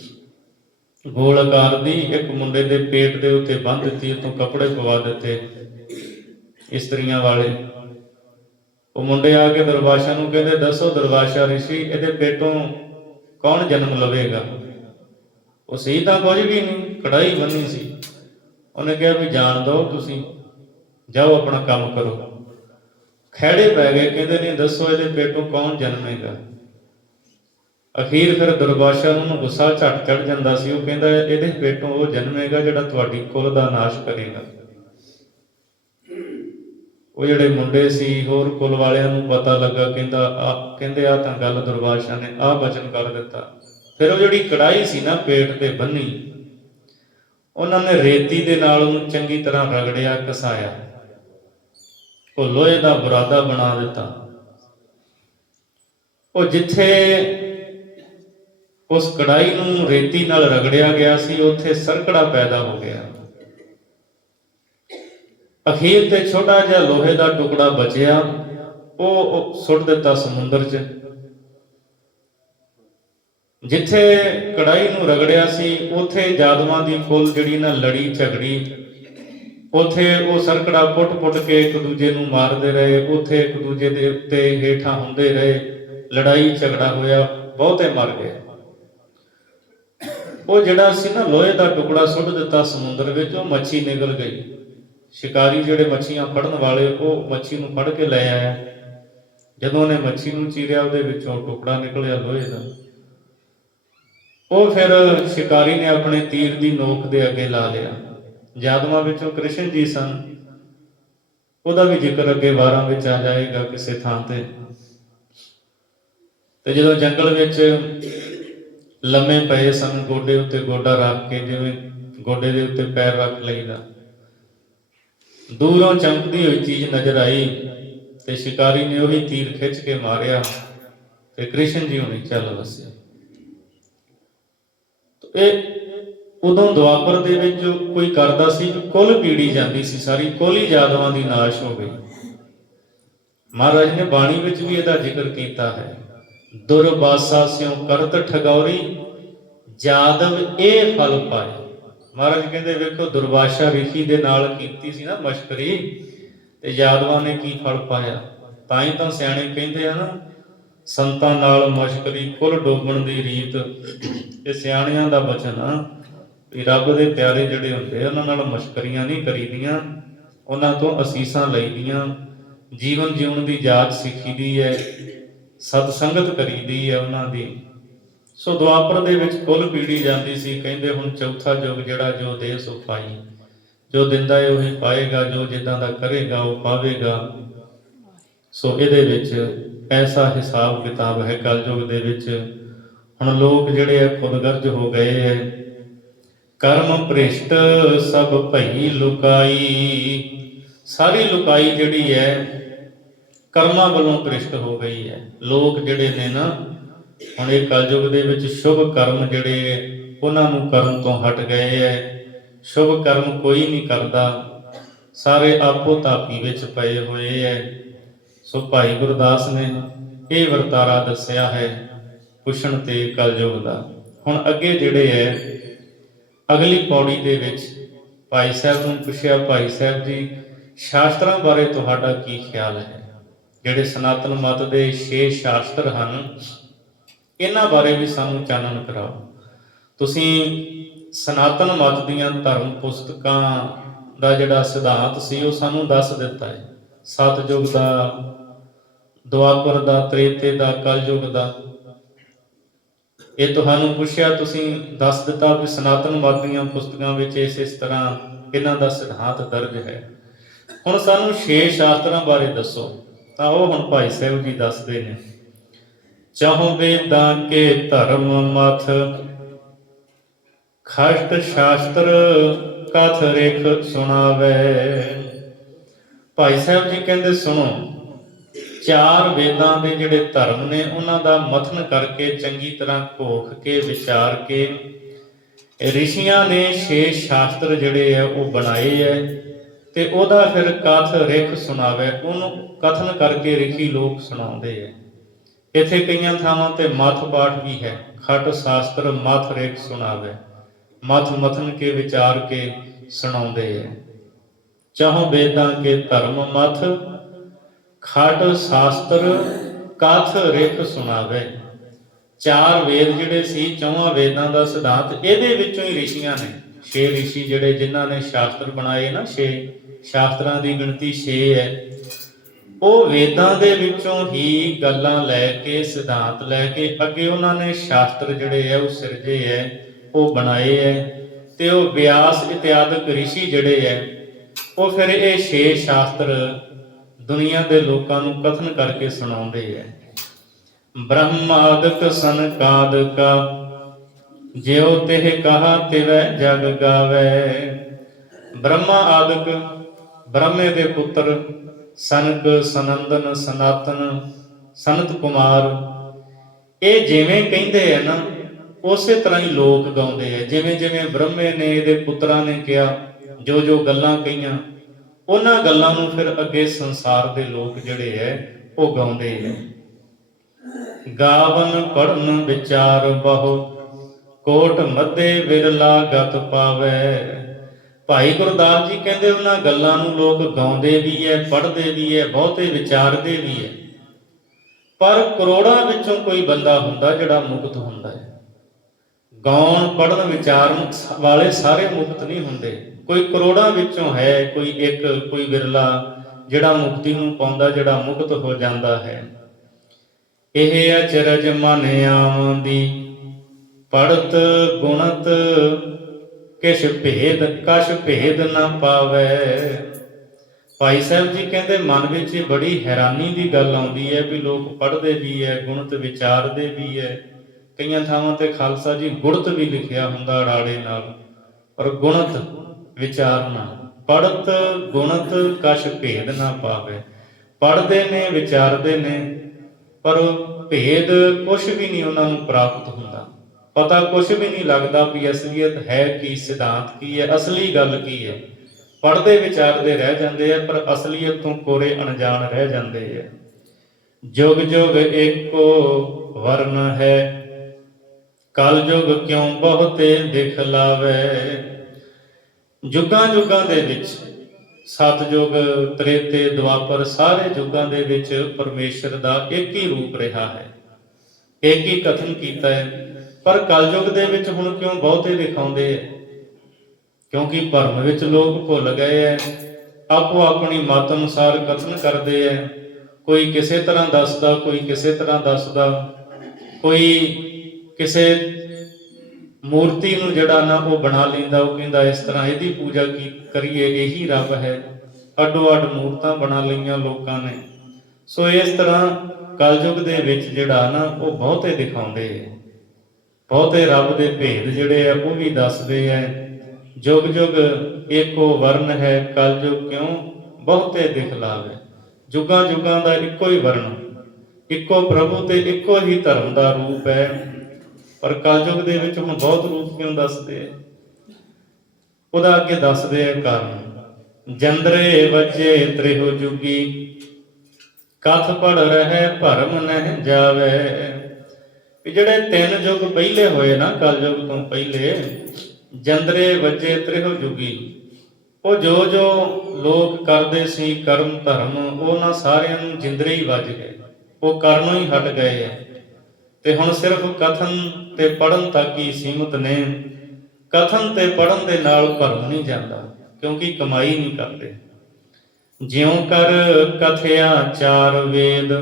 ਗੋਲ ਆਕਾਰ ਦੀ, ਇੱਕ ਮੁੰਡੇ ਦੇ ਪੇਟ ਦੇ ਉੱਤੇ ਬੰਨ੍ਹ ਦਿੱਤੀ, ਉੱਤੋਂ ਕੱਪੜੇ ਪਵਾ ਦਿੱਤੇ ਇਸਤਰੀਆਂ ਵਾਲੇ। ਉਹ ਮੁੰਡੇ ਆ ਕੇ ਦੁਰਵਾਸਾ ਨੂੰ ਕਹਿੰਦੇ, ਦੱਸੋ ਦੁਰਵਾਸਾ ਰਿਸ਼ੀ, ਇਹਦੇ ਪੇਟੋਂ ਕੌਣ ਜਨਮ ਲਵੇਗਾ? ਉਹ ਸੀ ਤਾਂ ਕੁਝ ਵੀ ਨਹੀਂ, ਕੜਾਈ ਬੰਨੀ ਸੀ। ਉਹਨੇ ਕਿਹਾ ਵੀ ਜਾਣ ਦਿਓ, ਤੁਸੀਂ ਜਾਓ ਆਪਣਾ ਕੰਮ ਕਰੋ। ਖਹਿੜੇ ਪੈ ਗਏ, ਕਹਿੰਦੇ ਨਹੀਂ ਦੱਸੋ ਇਹਦੇ ਪੇਟੋਂ ਕੌਣ ਜਨਮੇਗਾ? ਅਖੀਰ ਫਿਰ ਦੁਰਵਾਸਾ ਨੂੰ ਗੁੱਸਾ ਝੱਟ ਚੜ ਜਾਂਦਾ ਸੀ। ਉਹ ਕਹਿੰਦਾ ਇਹਦੇ ਪੇਟੋਂ ਉਹ ਜਨਮੇਗਾ ਜਿਹੜਾ ਤੁਹਾਡੀ ਕੁਲ ਦਾ ਨਾਸ਼ ਕਰੇਗਾ। ਉਹ ਜਿਹੜੇ ਮੁੰਡੇ ਸੀ ਹੋਰ ਕੁਲ ਵਾਲਿਆਂ ਨੂੰ ਪਤਾ ਲੱਗਾ, ਕਹਿੰਦੇ ਆ ਤਾਂ ਗੱਲ ਦੁਰਵਾਸਾ ਨੇ ਆਹ ਬਚਨ ਕਰ ਦਿੱਤਾ, ਫਿਰ ਉਹ ਜਿਹੜੀ ਕੜਾਈ ਸੀ ਨਾ ਪੇਟ ਤੇ ਬੰਨੀ, ਉਹਨਾਂ ਨੇ ਰੇਤੀ ਦੇ ਨਾਲ ਉਹਨੂੰ ਚੰਗੀ ਤਰ੍ਹਾਂ ਰਗੜਿਆ, ਘਸਾਇਆ, ਉਹ ਲੋਹੇ ਦਾ ਬੁਰਾਦਾ ਬਣਾ ਦਿੱਤਾ। ਉਹ ਜਿੱਥੇ ਉਸ ਕੜਾਈ ਨੂੰ ਰੇਤੀ ਨਾਲ ਰਗੜਿਆ ਗਿਆ ਸੀ, ਉੱਥੇ ਸਰਕੜਾ ਪੈਦਾ ਹੋ ਗਿਆ। ਅਖੀਰ ਤੇ ਛੋਟਾ ਜਿਹਾ ਲੋਹੇ ਦਾ ਟੁਕੜਾ ਬਚਿਆ, ਉਹ ਸੁੱਟ ਦਿੱਤਾ ਸਮੁੰਦਰ 'ਚ। ਜਿੱਥੇ ਕੜਾਈ ਨੂੰ ਰਗੜਿਆ ਸੀ, ਉੱਥੇ ਜਾਦੂਆਂ ਦੀ ਕੁੱਲ ਜਿਹੜੀ ਨਾ ਲੜੀ ਝਗੜੀ, ਉੱਥੇ ਉਹ ਸਰਕੜਾ ਪੁੱਟ ਕੇ ਇੱਕ ਦੂਜੇ ਨੂੰ ਮਾਰਦੇ ਰਹੇ, ਉੱਥੇ ਇੱਕ ਦੂਜੇ ਦੇ ਉੱਤੇ ਹੇਠਾਂ ਹੁੰਦੇ ਰਹੇ, ਲੜਾਈ ਝਗੜਾ ਹੋਇਆ, ਬਹੁਤੇ ਮਰ ਗਏ। ਉਹ ਜਿਹੜਾ ਸੀ ਨਾ ਲੋਹੇ ਦਾ ਟੁਕੜਾ ਸੁੱਟ ਦਿੱਤਾ ਸਮੁੰਦਰ ਵਿੱਚ, ਉਹ ਮੱਛੀ ਨਿਕਲ ਗਈ। ਸ਼ਿਕਾਰੀ ਜਿਹੜੇ ਮੱਛੀਆਂ ਫੜਨ ਵਾਲੇ, ਉਹ ਮੱਛੀ ਨੂੰ ਫੜ ਕੇ ਲੈ ਆਇਆ। ਜਦੋਂ ਉਹਨੇ ਮੱਛੀ ਨੂੰ ਚੀਰਿਆ, ਉਹਦੇ ਵਿੱਚੋਂ ਟੁਕੜਾ ਨਿਕਲਿਆ ਲੋਹੇ ਦਾ। ਉਹ ਫਿਰ ਸ਼ਿਕਾਰੀ ਨੇ ਆਪਣੇ ਤੀਰ ਦੀ ਨੋਕ ਦੇ ਅੱਗੇ ਲਾ ਲਿਆ। ਜਾਦੂਆਂ ਵਿੱਚੋਂ ਕ੍ਰਿਸ਼ਨ ਜੀ ਸਨ, ਉਹਦਾ ਵੀ ਜ਼ਿਕਰ ਅੱਗੇ ਵਾਰਾਂ ਵਿੱਚ ਆ ਜਾਏਗਾ ਕਿਸੇ ਥਾਂ ਤੇ। ਤੇ ਜਦੋਂ ਜੰਗਲ ਵਿੱਚ ਲੰਮੇ ਪਏ ਸਨ, ਗੋਡੇ ਉੱਤੇ ਗੋਡਾ ਰੱਖ ਕੇ, ਜਿਵੇਂ ਗੋਡੇ ਦੇ ਉੱਤੇ ਪੈਰ ਰੱਖ ਲਈਦਾ, ਦੂਰੋਂ ਚਮਕਦੀ ਹੋਈ ਚੀਜ਼ ਨਜ਼ਰ ਆਈ ਤੇ ਸ਼ਿਕਾਰੀ ਨੇ ਉਹੀ ਤੀਰ ਖਿੱਚ ਕੇ ਮਾਰਿਆ ਤੇ ਕ੍ਰਿਸ਼ਨ ਜੀ ਹੁਣੀ ਚੱਲ ਵਸੇ। ਇਹ ਉਦੋਂ ਦੁਆਪਰ ਦੇ ਵਿੱਚ ਕੋਈ ਕਰਦਾ ਸੀ ਕਿ ਕੁੱਲ ਪੀੜੀ ਜਾਂਦੀ ਸੀ, ਸਾਰੀ ਕੁੱਲ ਹੀ ਜਾਦਵਾਂ ਦੀ ਨਾਸ਼ ਹੋ ਗਈ। ਮਹਾਰਾਜ ਨੇ ਬਾਣੀ ਵਿੱਚ ਵੀ ਇਹਦਾ ਜ਼ਿਕਰ ਕੀਤਾ ਹੈ, ਦੁਰਬਾਸਾ ਸਿਉ ਕਰਤ ਠਗੌਰੀ, ਜਾਦਵ ਇਹ ਫਲ ਪਾਏ। ਮਹਾਰਾਜ ਕਹਿੰਦੇ ਵੇਖੋ, ਦੁਰਵਾਸ਼ਾ ਰਿਸ਼ੀ ਦੇ ਨਾਲ ਕੀਤੀ ਸੀ ਨਾ ਮਸ਼ਕਰੀ, ਤੇ ਜਾਦਵਾਂ ਨੇ ਕੀ ਫਲ ਪਾਇਆ। ਤਾਂ ਹੀ ਤਾਂ ਸਿਆਣੇ ਕਹਿੰਦੇ ਆ ਨਾ, ਸੰਤਾਂ ਨਾਲ ਮਸ਼ਕਰੀ ਕੁੱਲ ਡੋਬਣ ਦੀ ਰੀਤ। ਇਹ ਸਿਆਣਿਆਂ ਦਾ ਬਚਨ ਆ ਵੀ ਰੱਬ ਦੇ ਪਿਆਰੇ ਜਿਹੜੇ ਹੁੰਦੇ ਆ, ਉਹਨਾਂ ਨਾਲ ਮਸ਼ਕਰੀਆਂ ਨਹੀਂ ਕਰੀਦੀਆਂ, ਉਹਨਾਂ ਤੋਂ ਅਸੀਸਾਂ ਲਈਦੀਆਂ, ਜੀਵਨ ਜਿਉਣ ਦੀ ਜਾਚ ਸਿੱਖੀਦੀ ਹੈ, ਸਤ ਸੰਗਤ ਕਰੀਦੀ ਹੈ ਉਹਨਾਂ ਦੀ। ਸੋ ਦੁਆਪਰ ਦੇ ਵਿੱਚ ਕੁੱਲ ਪੀੜੀ ਜਾਂਦੀ ਸੀ। ਕਹਿੰਦੇ ਹੁਣ ਚੌਥਾ ਯੁੱਗ ਜਿਹੜਾ, ਜੋ ਦੇ ਸੋ ਪਾਈ, ਜੋ ਦਿੰਦਾ ਹੈ ਉਹੀ ਪਾਏਗਾ, ਜੋ ਜਿੱਦਾਂ ਦਾ ਕਰੇਗਾ ਉਹ ਪਾਵੇਗਾ। ਸੋ ਇਹਦੇ ਵਿੱਚ ਐਸਾ ਹਿਸਾਬ ਕਿਤਾਬ ਹੈ ਕਲਯੁਗ ਦੇ ਵਿੱਚ। ਹੁਣ ਲੋਕ ਜਿਹੜੇ ਆ ਖੁਦਗਰਜ ਹੋ ਗਏ ਹੈ। ਕਰਮ ਭ੍ਰਿਸ਼ਟ ਸਭ ਭਈ ਲੁਕਾਈ, ਸਾਰੀ ਲੁਕਾਈ ਜਿਹੜੀ ਹੈ ਕਰਮਾਂ ਵੱਲੋਂ ਭ੍ਰਿਸ਼ਟ ਹੋ ਗਈ ਹੈ। ਲੋਕ ਜਿਹੜੇ ਨੇ ਨਾ ਹੁਣ ਇਹ ਕਲਯੁਗ ਦੇ ਵਿੱਚ ਸ਼ੁਭ ਕਰਮ ਜਿਹੜੇ, ਉਹਨਾਂ ਨੂੰ ਕਰਨ ਤੋਂ ਹਟ ਗਏ ਹੈ। ਸ਼ੁਭ ਕਰਮ ਕੋਈ ਨਹੀਂ ਕਰਦਾ, ਸਾਰੇ ਆਪੋ ਤਾਪੀ ਵਿੱਚ ਪਏ ਹੋਏ ਹੈ। ਸੋ ਭਾਈ ਗੁਰਦਾਸ ਨੇ ਇਹ ਵਰਤਾਰਾ ਦੱਸਿਆ ਹੈ ਪੁੱਛਣ ਤੇ ਕਲਯੁਗ ਦਾ। ਹੁਣ ਅੱਗੇ ਜਿਹੜੇ ਹੈ ਅਗਲੀ ਪੌੜੀ ਦੇ ਵਿੱਚ ਭਾਈ ਸਾਹਿਬ ਨੂੰ ਪੁੱਛਿਆ, ਭਾਈ ਸਾਹਿਬ ਜੀ ਸ਼ਾਸਤਰਾਂ ਬਾਰੇ ਤੁਹਾਡਾ ਕੀ ਖਿਆਲ ਹੈ? ਜਿਹੜੇ ਸਨਾਤਨ ਮਤ ਦੇ 6 ਸ਼ਾਸਤਰ ਹਨ, ਇਹਨਾਂ ਬਾਰੇ ਵੀ ਸਾਨੂੰ ਚਾਨਣ ਕਰਾਓ। ਤੁਸੀਂ ਸਨਾਤਨ ਮਤ ਦੀਆਂ ਧਰਮ ਪੁਸਤਕਾਂ ਦਾ ਜਿਹੜਾ ਸਿਧਾਂਤ ਸੀ ਉਹ ਸਾਨੂੰ ਦੱਸ ਦਿੱਤਾ ਹੈ, ਸਤਿਯੁਗ ਦਾ, ਦੁਆਪਰ ਦਾ, ਤ੍ਰੇਤੇ ਦਾ, ਕਲਯੁਗ ਦਾ। ਇਹ ਤੁਹਾਨੂੰ ਪੁੱਛਿਆ, ਤੁਸੀਂ ਦੱਸ ਦਿੱਤਾ ਵੀ ਸਨਾਤਨ ਮਤ ਦੀਆਂ ਪੁਸਤਕਾਂ ਵਿੱਚ ਇਸ ਤਰ੍ਹਾਂ ਇਹਨਾਂ ਦਾ ਸਿਧਾਂਤ ਦਰਜ ਹੈ। ਹੁਣ ਸਾਨੂੰ 6 ਸ਼ਾਸਤਰਾਂ ਬਾਰੇ ਦੱਸੋ। ਤਾਂ ਉਹ ਹੁਣ ਭਾਈ ਸਾਹਿਬ ਜੀ ਦੱਸਦੇ ਨੇ, ਚਾਹੋ ਵੇਦਾਂ ਕੇ ਧਰਮ ਮਥ, ਖਸ਼ਟ ਸ਼ਾਸਤਰ ਕਥ ਰੇਖ ਸੁਣਾਵੇ। ਭਾਈ ਸਾਹਿਬ ਜੀ ਕਹਿੰਦੇ ਸੁਣੋ, 4 ਵੇਦਾਂ ਦੇ ਜਿਹੜੇ ਧਰਮ ਨੇ ਉਹਨਾਂ ਦਾ ਮਥਨ ਕਰਕੇ, ਚੰਗੀ ਤਰ੍ਹਾਂ ਘੋਖ ਕੇ, ਵਿਚਾਰ ਕੇ, ਰਿਸ਼ੀਆਂ ਨੇ 6 ਸ਼ਾਸਤਰ ਜਿਹੜੇ ਆ ਉਹ ਬਣਾਏ ਹੈ ਤੇ ਉਹਦਾ ਫਿਰ ਕਥ ਰੇਖ ਸੁਣਾਵੇ, ਉਹਨੂੰ ਕਥਨ ਕਰਕੇ ਰਿਸ਼ੀ ਲੋਕ ਸੁਣਾਉਂਦੇ ਹੈ। ਇੱਥੇ ਕਈਆਂ ਥਾਵਾਂ ਤੇ ਮਥ ਪਾਠ ਵੀ ਹੈ, ਖਟ ਸ਼ਾਸਤਰ ਮਥ ਰੇਖ ਸੁਣਾਵੇ, ਮਥ ਮਥਨ ਕੇ ਵਿਚਾਰ ਕੇ ਸੁਣਾਉਂਦੇ ਹੈ। ਚਾਹੋ ਵੇਦਾਂ ਕੇ ਧਰਮ ਮਥ, ਖਟ ਸ਼ਾਸਤਰ ਕਥ ਰੇਖ ਸੁਣਾਵੇ। 4 ਵੇਦ ਜਿਹੜੇ ਸੀ, 4 ਵੇਦਾਂ ਦਾ ਸਿਧਾਂਤ ਇਹਦੇ ਵਿੱਚੋਂ ਹੀ ਰਿਸ਼ੀਆਂ ਨੇ, 6 ਰਿਸ਼ੀ ਜਿਹੜੇ ਜਿਨ੍ਹਾਂ ਨੇ ਸ਼ਾਸਤਰ ਬਣਾਏ ਨਾ, 6 ਸ਼ਾਸਤਰਾਂ ਦੀ ਗਿਣਤੀ 6 ਹੈ। ਉਹ ਵੇਦਾਂ ਦੇ ਵਿੱਚੋਂ ਹੀ ਗੱਲਾਂ ਲੈ ਕੇ, ਸਿਧਾਂਤ ਲੈ ਕੇ ਅੱਗੇ ਉਹਨਾਂ ਨੇ ਸ਼ਾਸਤਰ ਜਿਹੜੇ ਹੈ ਉਹ ਸਿਰਜੇ ਹੈ, ਉਹ ਬਣਾਏ ਹੈ। ਤੇ ਉਹ ਵਿਆਸ ਇਤਿਆਦਿਕ ਰਿਸ਼ੀ ਜਿਹੜੇ ਹੈ ਉਹ ਫਿਰ ਇਹ 6 ਸ਼ਾਸਤਰ ਦੁਨੀਆ ਦੇ ਲੋਕਾਂ ਨੂੰ ਕਥਨ ਕਰਕੇ ਸੁਣਾਉਂਦੇ ਹੈ। ਬ੍ਰਹਮਾਦਿਕ ਸਨਕਾਦਿਕਾ ਜਿਉ ਤਿਹ ਕਹਾ ਤਿਵੈ ਜਗ ਗਾਵੈ। ਬ੍ਰਹਮਾ ਆਦਿਕ ਬ੍ਰਹਮੇ ਦੇ ਪੁੱਤਰ ਸਨਕ, ਸਨੰਦਨ, ਸਨਾਤਨ, ਸਨਤ ਕੁਮਾਰ, ਇਹ ਜਿਵੇਂ ਕਹਿੰਦੇ ਆ ਨਾ ਉਸੇ ਤਰ੍ਹਾਂ ਹੀ ਲੋਕ ਗਾਉਂਦੇ ਆ। ਜਿਵੇਂ ਜਿਵੇਂ ਬ੍ਰਹਮੇ ਨੇ ਇਹਦੇ ਪੁੱਤਰਾਂ ਨੇ ਕਿਹਾ, ਜੋ ਜੋ ਗੱਲਾਂ ਕਹੀਆਂ, ਉਹਨਾਂ ਗੱਲਾਂ ਨੂੰ ਫਿਰ ਅੱਗੇ ਸੰਸਾਰ ਦੇ ਲੋਕ ਜਿਹੜੇ ਐ ਉਹ ਗਾਉਂਦੇ ਆ। ਗਾਵਨ ਪੜਨ ਵਿਚਾਰ ਬਹੁ, ਕੋਟ ਮੱਧੇ ਵਿਰਲਾ ਗਤ ਪਾਵੈ। ਭਾਈ ਗੁਰਦਾਸ ਜੀ ਕਹਿੰਦੇ ਉਹਨਾਂ ਗੱਲਾਂ ਨੂੰ ਲੋਕ ਗਾਉਂਦੇ ਵੀ ਐ, ਪੜ੍ਹਦੇ ਵੀ ਐ, ਬਹੁਤੇ ਵਿਚਾਰਦੇ ਵੀ ਐ, ਪਰ ਕਰੋੜਾਂ ਵਿੱਚੋਂ ਕੋਈ ਬੰਦਾ ਹੁੰਦਾ ਜਿਹੜਾ ਮੁਕਤ ਹੁੰਦਾ ਹੈ। ਗਾਉਣ, ਪੜ੍ਹਨ, ਵਿਚਾਰਨ ਵਾਲੇ ਸਾਰੇ ਮੁਕਤ ਨਹੀਂ ਹੁੰਦੇ। ਕੋਈ ਕਰੋੜਾਂ ਵਿੱਚੋਂ ਹੈ, ਕੋਈ ਇੱਕ, ਕੋਈ ਵਿਰਲਾ ਜਿਹੜਾ ਮੁਕਤੀ ਨੂੰ ਪਾਉਂਦਾ, ਜਿਹੜਾ ਮੁਕਤ ਹੋ ਜਾਂਦਾ ਹੈ। ਇਹ ਅਚਰਜ ਮਨ ਆਵੰਦੀ, ਪੜਤ ਗੁਣਤ ਕਿਛ ਭੇਦ, ਕਛ ਭੇਦ ਨਾ ਪਾਵੈ। ਭਾਈ ਸਾਹਿਬ ਜੀ ਕਹਿੰਦੇ ਮਨ ਵਿੱਚ ਬੜੀ ਹੈਰਾਨੀ ਦੀ ਗੱਲ ਆਉਂਦੀ ਹੈ ਵੀ ਲੋਕ ਪੜ੍ਹਦੇ ਵੀ ਹੈ, ਗੁਣਤ ਵਿਚਾਰਦੇ ਵੀ ਹੈ। ਕਈਆਂ ਥਾਵਾਂ ਤੇ ਖਾਲਸਾ ਜੀ ਗੁੜਤ ਵੀ ਲਿਖਿਆ ਹੁੰਦਾ ਰਾੜੇ ਨਾਲ, ਪਰ ਗੁਣਤ ਵਿਚਾਰਨਾ। ਪੜਤ ਗੁਣਤ ਕਛ ਭੇਦ ਨਾ ਪਾਵੇ। ਪੜ੍ਹਦੇ ਨੇ, ਵਿਚਾਰਦੇ ਨੇ, ਪਰ ਭੇਦ ਕੁਛ ਵੀ ਨਹੀਂ ਉਹਨਾਂ ਨੂੰ ਪ੍ਰਾਪਤ ਹੁੰਦਾ। ਪਤਾ ਕੁਛ ਵੀ ਨਹੀਂ ਲੱਗਦਾ ਵੀ ਅਸਲੀਅਤ ਹੈ ਕੀ, ਸਿਧਾਂਤ ਕੀ ਹੈ, ਅਸਲੀ ਗੱਲ ਕੀ ਹੈ। ਪੜ੍ਹਦੇ ਵਿਚਾਰਦੇ ਰਹਿ ਜਾਂਦੇ ਆ, ਪਰ ਅਸਲੀਅਤ ਤੋਂ ਕੋਰੇ ਅਣਜਾਣ ਰਹਿ ਜਾਂਦੇ ਆ। ਜੁਗ ਜੁਗ ਏਕੋ ਵਰਨ ਹੈ, ਕਲ ਯੁਗ ਕਿਉਂ ਬਹੁਤੇ ਦਿਖ ਲਾਵੇ। ਯੁੱਗਾਂ ਯੁੱਗਾਂ ਦੇ ਵਿੱਚ, ਸਤਿਯੁਗ, ਤ੍ਰੇਤੇ, ਦੁਆਪਰ, ਸਾਰੇ ਯੁੱਗਾਂ ਦੇ ਵਿੱਚ ਪਰਮੇਸ਼ਰ ਦਾ ਇੱਕ ਹੀ ਰੂਪ ਰਿਹਾ ਹੈ, ਇੱਕ ਹੀ ਕਥਨ ਕੀਤਾ ਹੈ। ਪਰ ਕਲਯੁਗ ਦੇ ਵਿੱਚ ਹੁਣ ਕਿਉਂ ਬਹੁਤੇ ਦਿਖਾਉਂਦੇ ਹੈ? ਕਿਉਂਕਿ ਭਰਮ ਵਿੱਚ ਲੋਕ ਭੁੱਲ ਗਏ ਹੈ, ਆਪੋ ਆਪਣੀ ਮਤ ਅਨੁਸਾਰ ਕਥਨ ਕਰਦੇ ਹੈ। ਕੋਈ ਕਿਸੇ ਤਰ੍ਹਾਂ ਦੱਸਦਾ, ਕੋਈ ਕਿਸੇ ਤਰ੍ਹਾਂ ਦੱਸਦਾ, ਕੋਈ ਕਿਸੇ ਮੂਰਤੀ ਨੂੰ ਜਿਹੜਾ ਨਾ ਉਹ ਬਣਾ ਲੈਂਦਾ, ਉਹ ਕਹਿੰਦਾ ਇਸ ਤਰ੍ਹਾਂ ਇਹਦੀ ਪੂਜਾ ਕੀ ਕਰੀਏ, ਇਹੀ ਰੱਬ ਹੈ। ਅੱਡੋ ਅੱਡ ਮੂਰਤਾਂ ਬਣਾ ਲਈਆਂ ਲੋਕਾਂ ਨੇ। ਸੋ ਇਸ ਤਰ੍ਹਾਂ ਕਲਯੁਗ ਦੇ ਵਿੱਚ ਜਿਹੜਾ ਨਾ ਉਹ ਬਹੁਤੇ ਦਿਖਾਉਂਦੇ ਹੈ, ਬਹੁਤੇ ਰੱਬ ਦੇ ਭੇਦ ਜਿਹੜੇ ਆ ਉਹ ਵੀ ਦੱਸਦੇ ਹੈ। ਜੁਗ ਜੁਗ ਏਕੋ ਵਰਨ ਹੈ, ਕਲਯੁਗ ਕਿਉਂ ਬਹੁਤੇ ਦਿਖ ਲਾਵੇ। ਯੁੱਗਾਂ ਯੁੱਗਾਂ ਦਾ ਇੱਕੋ ਹੀ ਵਰਨ, ਇੱਕੋ ਪ੍ਰਭੂ ਤੇ ਇੱਕੋ ਹੀ ਧਰਮ ਦਾ ਰੂਪ ਹੈ, ਪਰ ਕਲਯੁਗ ਦੇ ਵਿੱਚ ਹੁਣ ਬਹੁਤ ਰੂਪ ਕਿਉਂ ਦੱਸਦੇ ਆ? ਉਹਦਾ ਅੱਗੇ ਦੱਸਦੇ ਆ ਕਾਰਨ। ਜੰਦਰੇ ਵਜੇ ਤ੍ਰਿਹੁ ਜੁਗੀ, ਕਥ ਪੜ ਰਹਿ ਭਰਮ ਨਹਿ ਜਾਵੇ। ਵੀ ਜਿਹੜੇ 3 ਯੁੱਗ ਪਹਿਲੇ ਹੋਏ ਨਾ, ਕਲਯੁਗ ਤੋਂ ਪਹਿਲੇ, ਜੰਦਰੇ ਵਜੇ ਤ੍ਰਿਹੁ ਜੁਗੀ, ਉਹ ਜੋ ਜੋ ਲੋਕ ਕਰਦੇ ਸੀ ਕਰਮ ਧਰਮ, ਉਹਨਾਂ ਸਾਰਿਆਂ ਨੂੰ ਜਿੰਦਰੇ ਹੀ ਵੱਜ ਗਏ, ਉਹ ਕਰਨੋਂ ਹੀ ਹਟ ਗਏ ਹੈ। ਤੇ ਹੁਣ ਸਿਰਫ ਕਥਨ ਤੇ ਪੜ੍ਹਨ ਤੱਕ ਹੀ ਸੀਮਤ ਨੇ। ਕਥਨ ਤੇ ਪੜ੍ਹਨ ਦੇ ਨਾਲ ਭਰਮ ਨਹੀਂ ਜਾਂਦਾ, ਕਿਉਂਕਿ ਕਮਾਈ ਨਹੀਂ ਕਰਦੇ। ਜਿਉ ਕਰ ਕਥਿਆ 4 ਵੇਦ,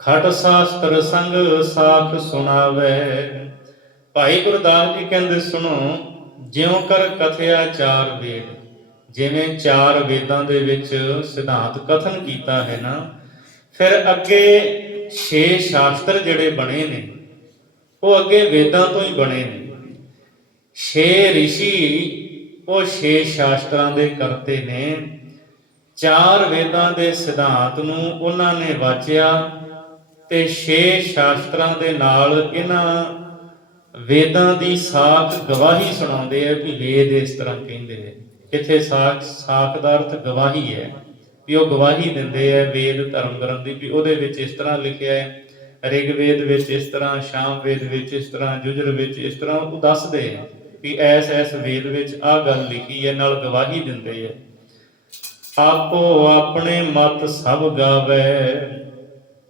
ਖਟ ਸ਼ਾਸਤਰ ਸੰਗ ਸਾਖ ਸੁਣਾਵੇ। ਭਾਈ ਗੁਰਦਾਸ ਜੀ ਕਹਿੰਦੇ ਸੁਣੋ, ਜਿਉ ਕਰ ਕਥਿਆ 4 ਵੇਦ, ਜਿਵੇਂ 4 ਵੇਦਾਂ ਦੇ ਵਿੱਚ ਸਿਧਾਂਤ ਕਥਨ ਕੀਤਾ ਹੈ ਨਾ, ਫਿਰ ਅੱਗੇ 6 ਸ਼ਾਸਤਰ ਜਿਹੜੇ ਬਣੇ ਨੇ ਉਹ ਅੱਗੇ ਵੇਦਾਂ ਤੋਂ ਹੀ ਬਣੇ ਨੇ। 6 ਰਿਸ਼ੀ ਉਹ 6 ਸ਼ਾਸਤਰਾਂ ਦੇ ਕਰਤੇ ਨੇ। 4 ਵੇਦਾਂ ਦੇ ਸਿਧਾਂਤ ਨੂੰ ਉਹਨਾਂ ਨੇ ਵਾਚਿਆ ਤੇ 6 ਸ਼ਾਸਤਰਾਂ ਦੇ ਨਾਲ ਇਹਨਾਂ ਵੇਦਾਂ ਦੀ ਸਾਖ ਗਵਾਹੀ ਸੁਣਾਉਂਦੇ ਆ ਵੀ ਵੇਦ ਇਸ ਤਰ੍ਹਾਂ ਕਹਿੰਦੇ ਨੇ। ਇੱਥੇ ਸਾਖ ਦਾ ਅਰਥ ਗਵਾਹੀ ਹੈ, ਵੀ ਉਹ ਗਵਾਹੀ ਦਿੰਦੇ ਆ ਵੇਦ ਧਰਮ ਗ੍ਰੰਥ ਦੀ, ਵੀ ਉਹਦੇ ਵਿੱਚ ਇਸ ਤਰ੍ਹਾਂ ਲਿਖਿਆ ਹੈ, ਰਿਗਵੇਦ ਵਿੱਚ ਇਸ ਤਰ੍ਹਾਂ, ਸਾਮਵੇਦ ਵਿੱਚ ਇਸ ਤਰ੍ਹਾਂ, ਯੁਜੁਰ ਵਿੱਚ ਇਸ ਤਰ੍ਹਾਂ। ਉਹ ਦੱਸਦੇ ਆ ਵੀ ਐਸ ਵੇਦ ਵਿੱਚ ਆਹ ਗੱਲ ਲਿਖੀ ਹੈ, ਨਾਲ ਗਵਾਹੀ ਦਿੰਦੇ ਆ। ਆਪੋ ਆਪਣੇ ਮਤ ਸਭ ਗਾਵੇ।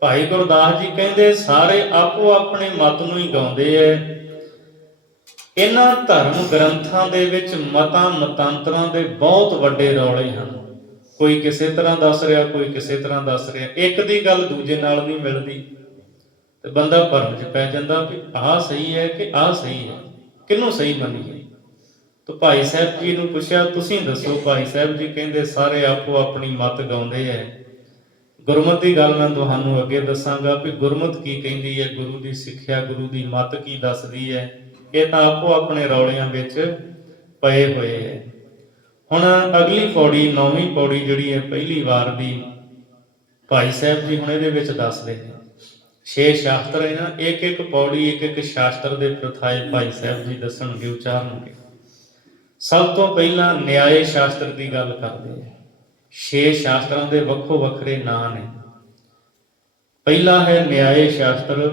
ਭਾਈ ਗੁਰਦਾਸ ਜੀ ਕਹਿੰਦੇ ਸਾਰੇ ਆਪੋ ਆਪਣੇ ਮਤ ਨੂੰ ਹੀ ਗਾਉਂਦੇ ਐ। ਇਹਨਾਂ ਧਰਮ ਗ੍ਰੰਥਾਂ ਦੇ ਵਿੱਚ ਮਤਾਂ ਮਤਾਂਤਰਾਂ ਦੇ ਬਹੁਤ ਵੱਡੇ ਰੌਲੇ ਹਨ। ਕੋਈ ਕਿਸੇ ਤਰ੍ਹਾਂ ਦੱਸ ਰਿਹਾ, ਕੋਈ ਕਿਸੇ ਤਰ੍ਹਾਂ ਦੱਸ ਰਿਹਾ, ਇੱਕ ਦੀ ਗੱਲ ਦੂਜੇ ਨਾਲ ਨਹੀਂ ਮਿਲਦੀ ਤੇ ਬੰਦਾ ਭਰਮ 'ਚ ਪੈ ਜਾਂਦਾ ਵੀ ਆਹ ਸਹੀ ਹੈ ਕਿ ਆਹ ਸਹੀ ਹੈ, ਕਿਹਨੂੰ ਸਹੀ ਮੰਨੀਏ। ਤਾਂ ਭਾਈ ਸਾਹਿਬ ਜੀ ਨੂੰ ਪੁੱਛਿਆ, ਤੁਸੀਂ ਦੱਸੋ। ਭਾਈ ਸਾਹਿਬ ਜੀ ਕਹਿੰਦੇ ਸਾਰੇ ਆਪੋ ਆਪਣੀ ਮਤ ਗਾਉਂਦੇ ਹੈ। ਗੁਰਮਤਿ ਦੀ ਗੱਲ ਮੈਂ ਤੁਹਾਨੂੰ ਅੱਗੇ ਦੱਸਾਂਗਾ ਵੀ ਗੁਰਮਤਿ ਕੀ ਕਹਿੰਦੀ ਹੈ, ਗੁਰੂ ਦੀ ਸਿੱਖਿਆ, ਗੁਰੂ ਦੀ ਮਤ ਕੀ ਦੱਸਦੀ ਹੈ। ਇਹ ਤਾਂ ਆਪੋ ਆਪਣੇ ਰੌਲਿਆਂ ਵਿੱਚ ਪਏ ਹੋਏ ਹੈ। ਹੁਣ ਅਗਲੀ ਪੌੜੀ, 9ਵੀਂ ਪੌੜੀ ਜਿਹੜੀ ਹੈ ਪਹਿਲੀ ਵਾਰ ਦੀ, ਭਾਈ ਸਾਹਿਬ ਜੀ ਹੁਣ ਇਹਦੇ ਵਿੱਚ ਦੱਸਦੇ ਨੇ। 6 ਸ਼ਾਸਤਰ ਹੈ ਨਾ, ਇੱਕ ਇੱਕ ਪੌੜੀ ਇੱਕ ਇੱਕ ਸ਼ਾਸਤਰ ਦੇ ਪ੍ਰਥਾਏ ਭਾਈ ਸਾਹਿਬ ਜੀ ਦੱਸਣਗੇ, ਉਚਾਰਨਗੇ। ਸਭ ਤੋਂ ਪਹਿਲਾਂ ਨਿਆਏ ਸ਼ਾਸਤਰ ਦੀ ਗੱਲ ਕਰਦੇ ਆ। 6 ਸ਼ਾਸਤਰਾਂ ਦੇ ਵੱਖੋ ਵੱਖਰੇ ਨਾਂ ਨੇ। ਪਹਿਲਾ ਹੈ ਨਿਆਏ ਸ਼ਾਸਤਰ।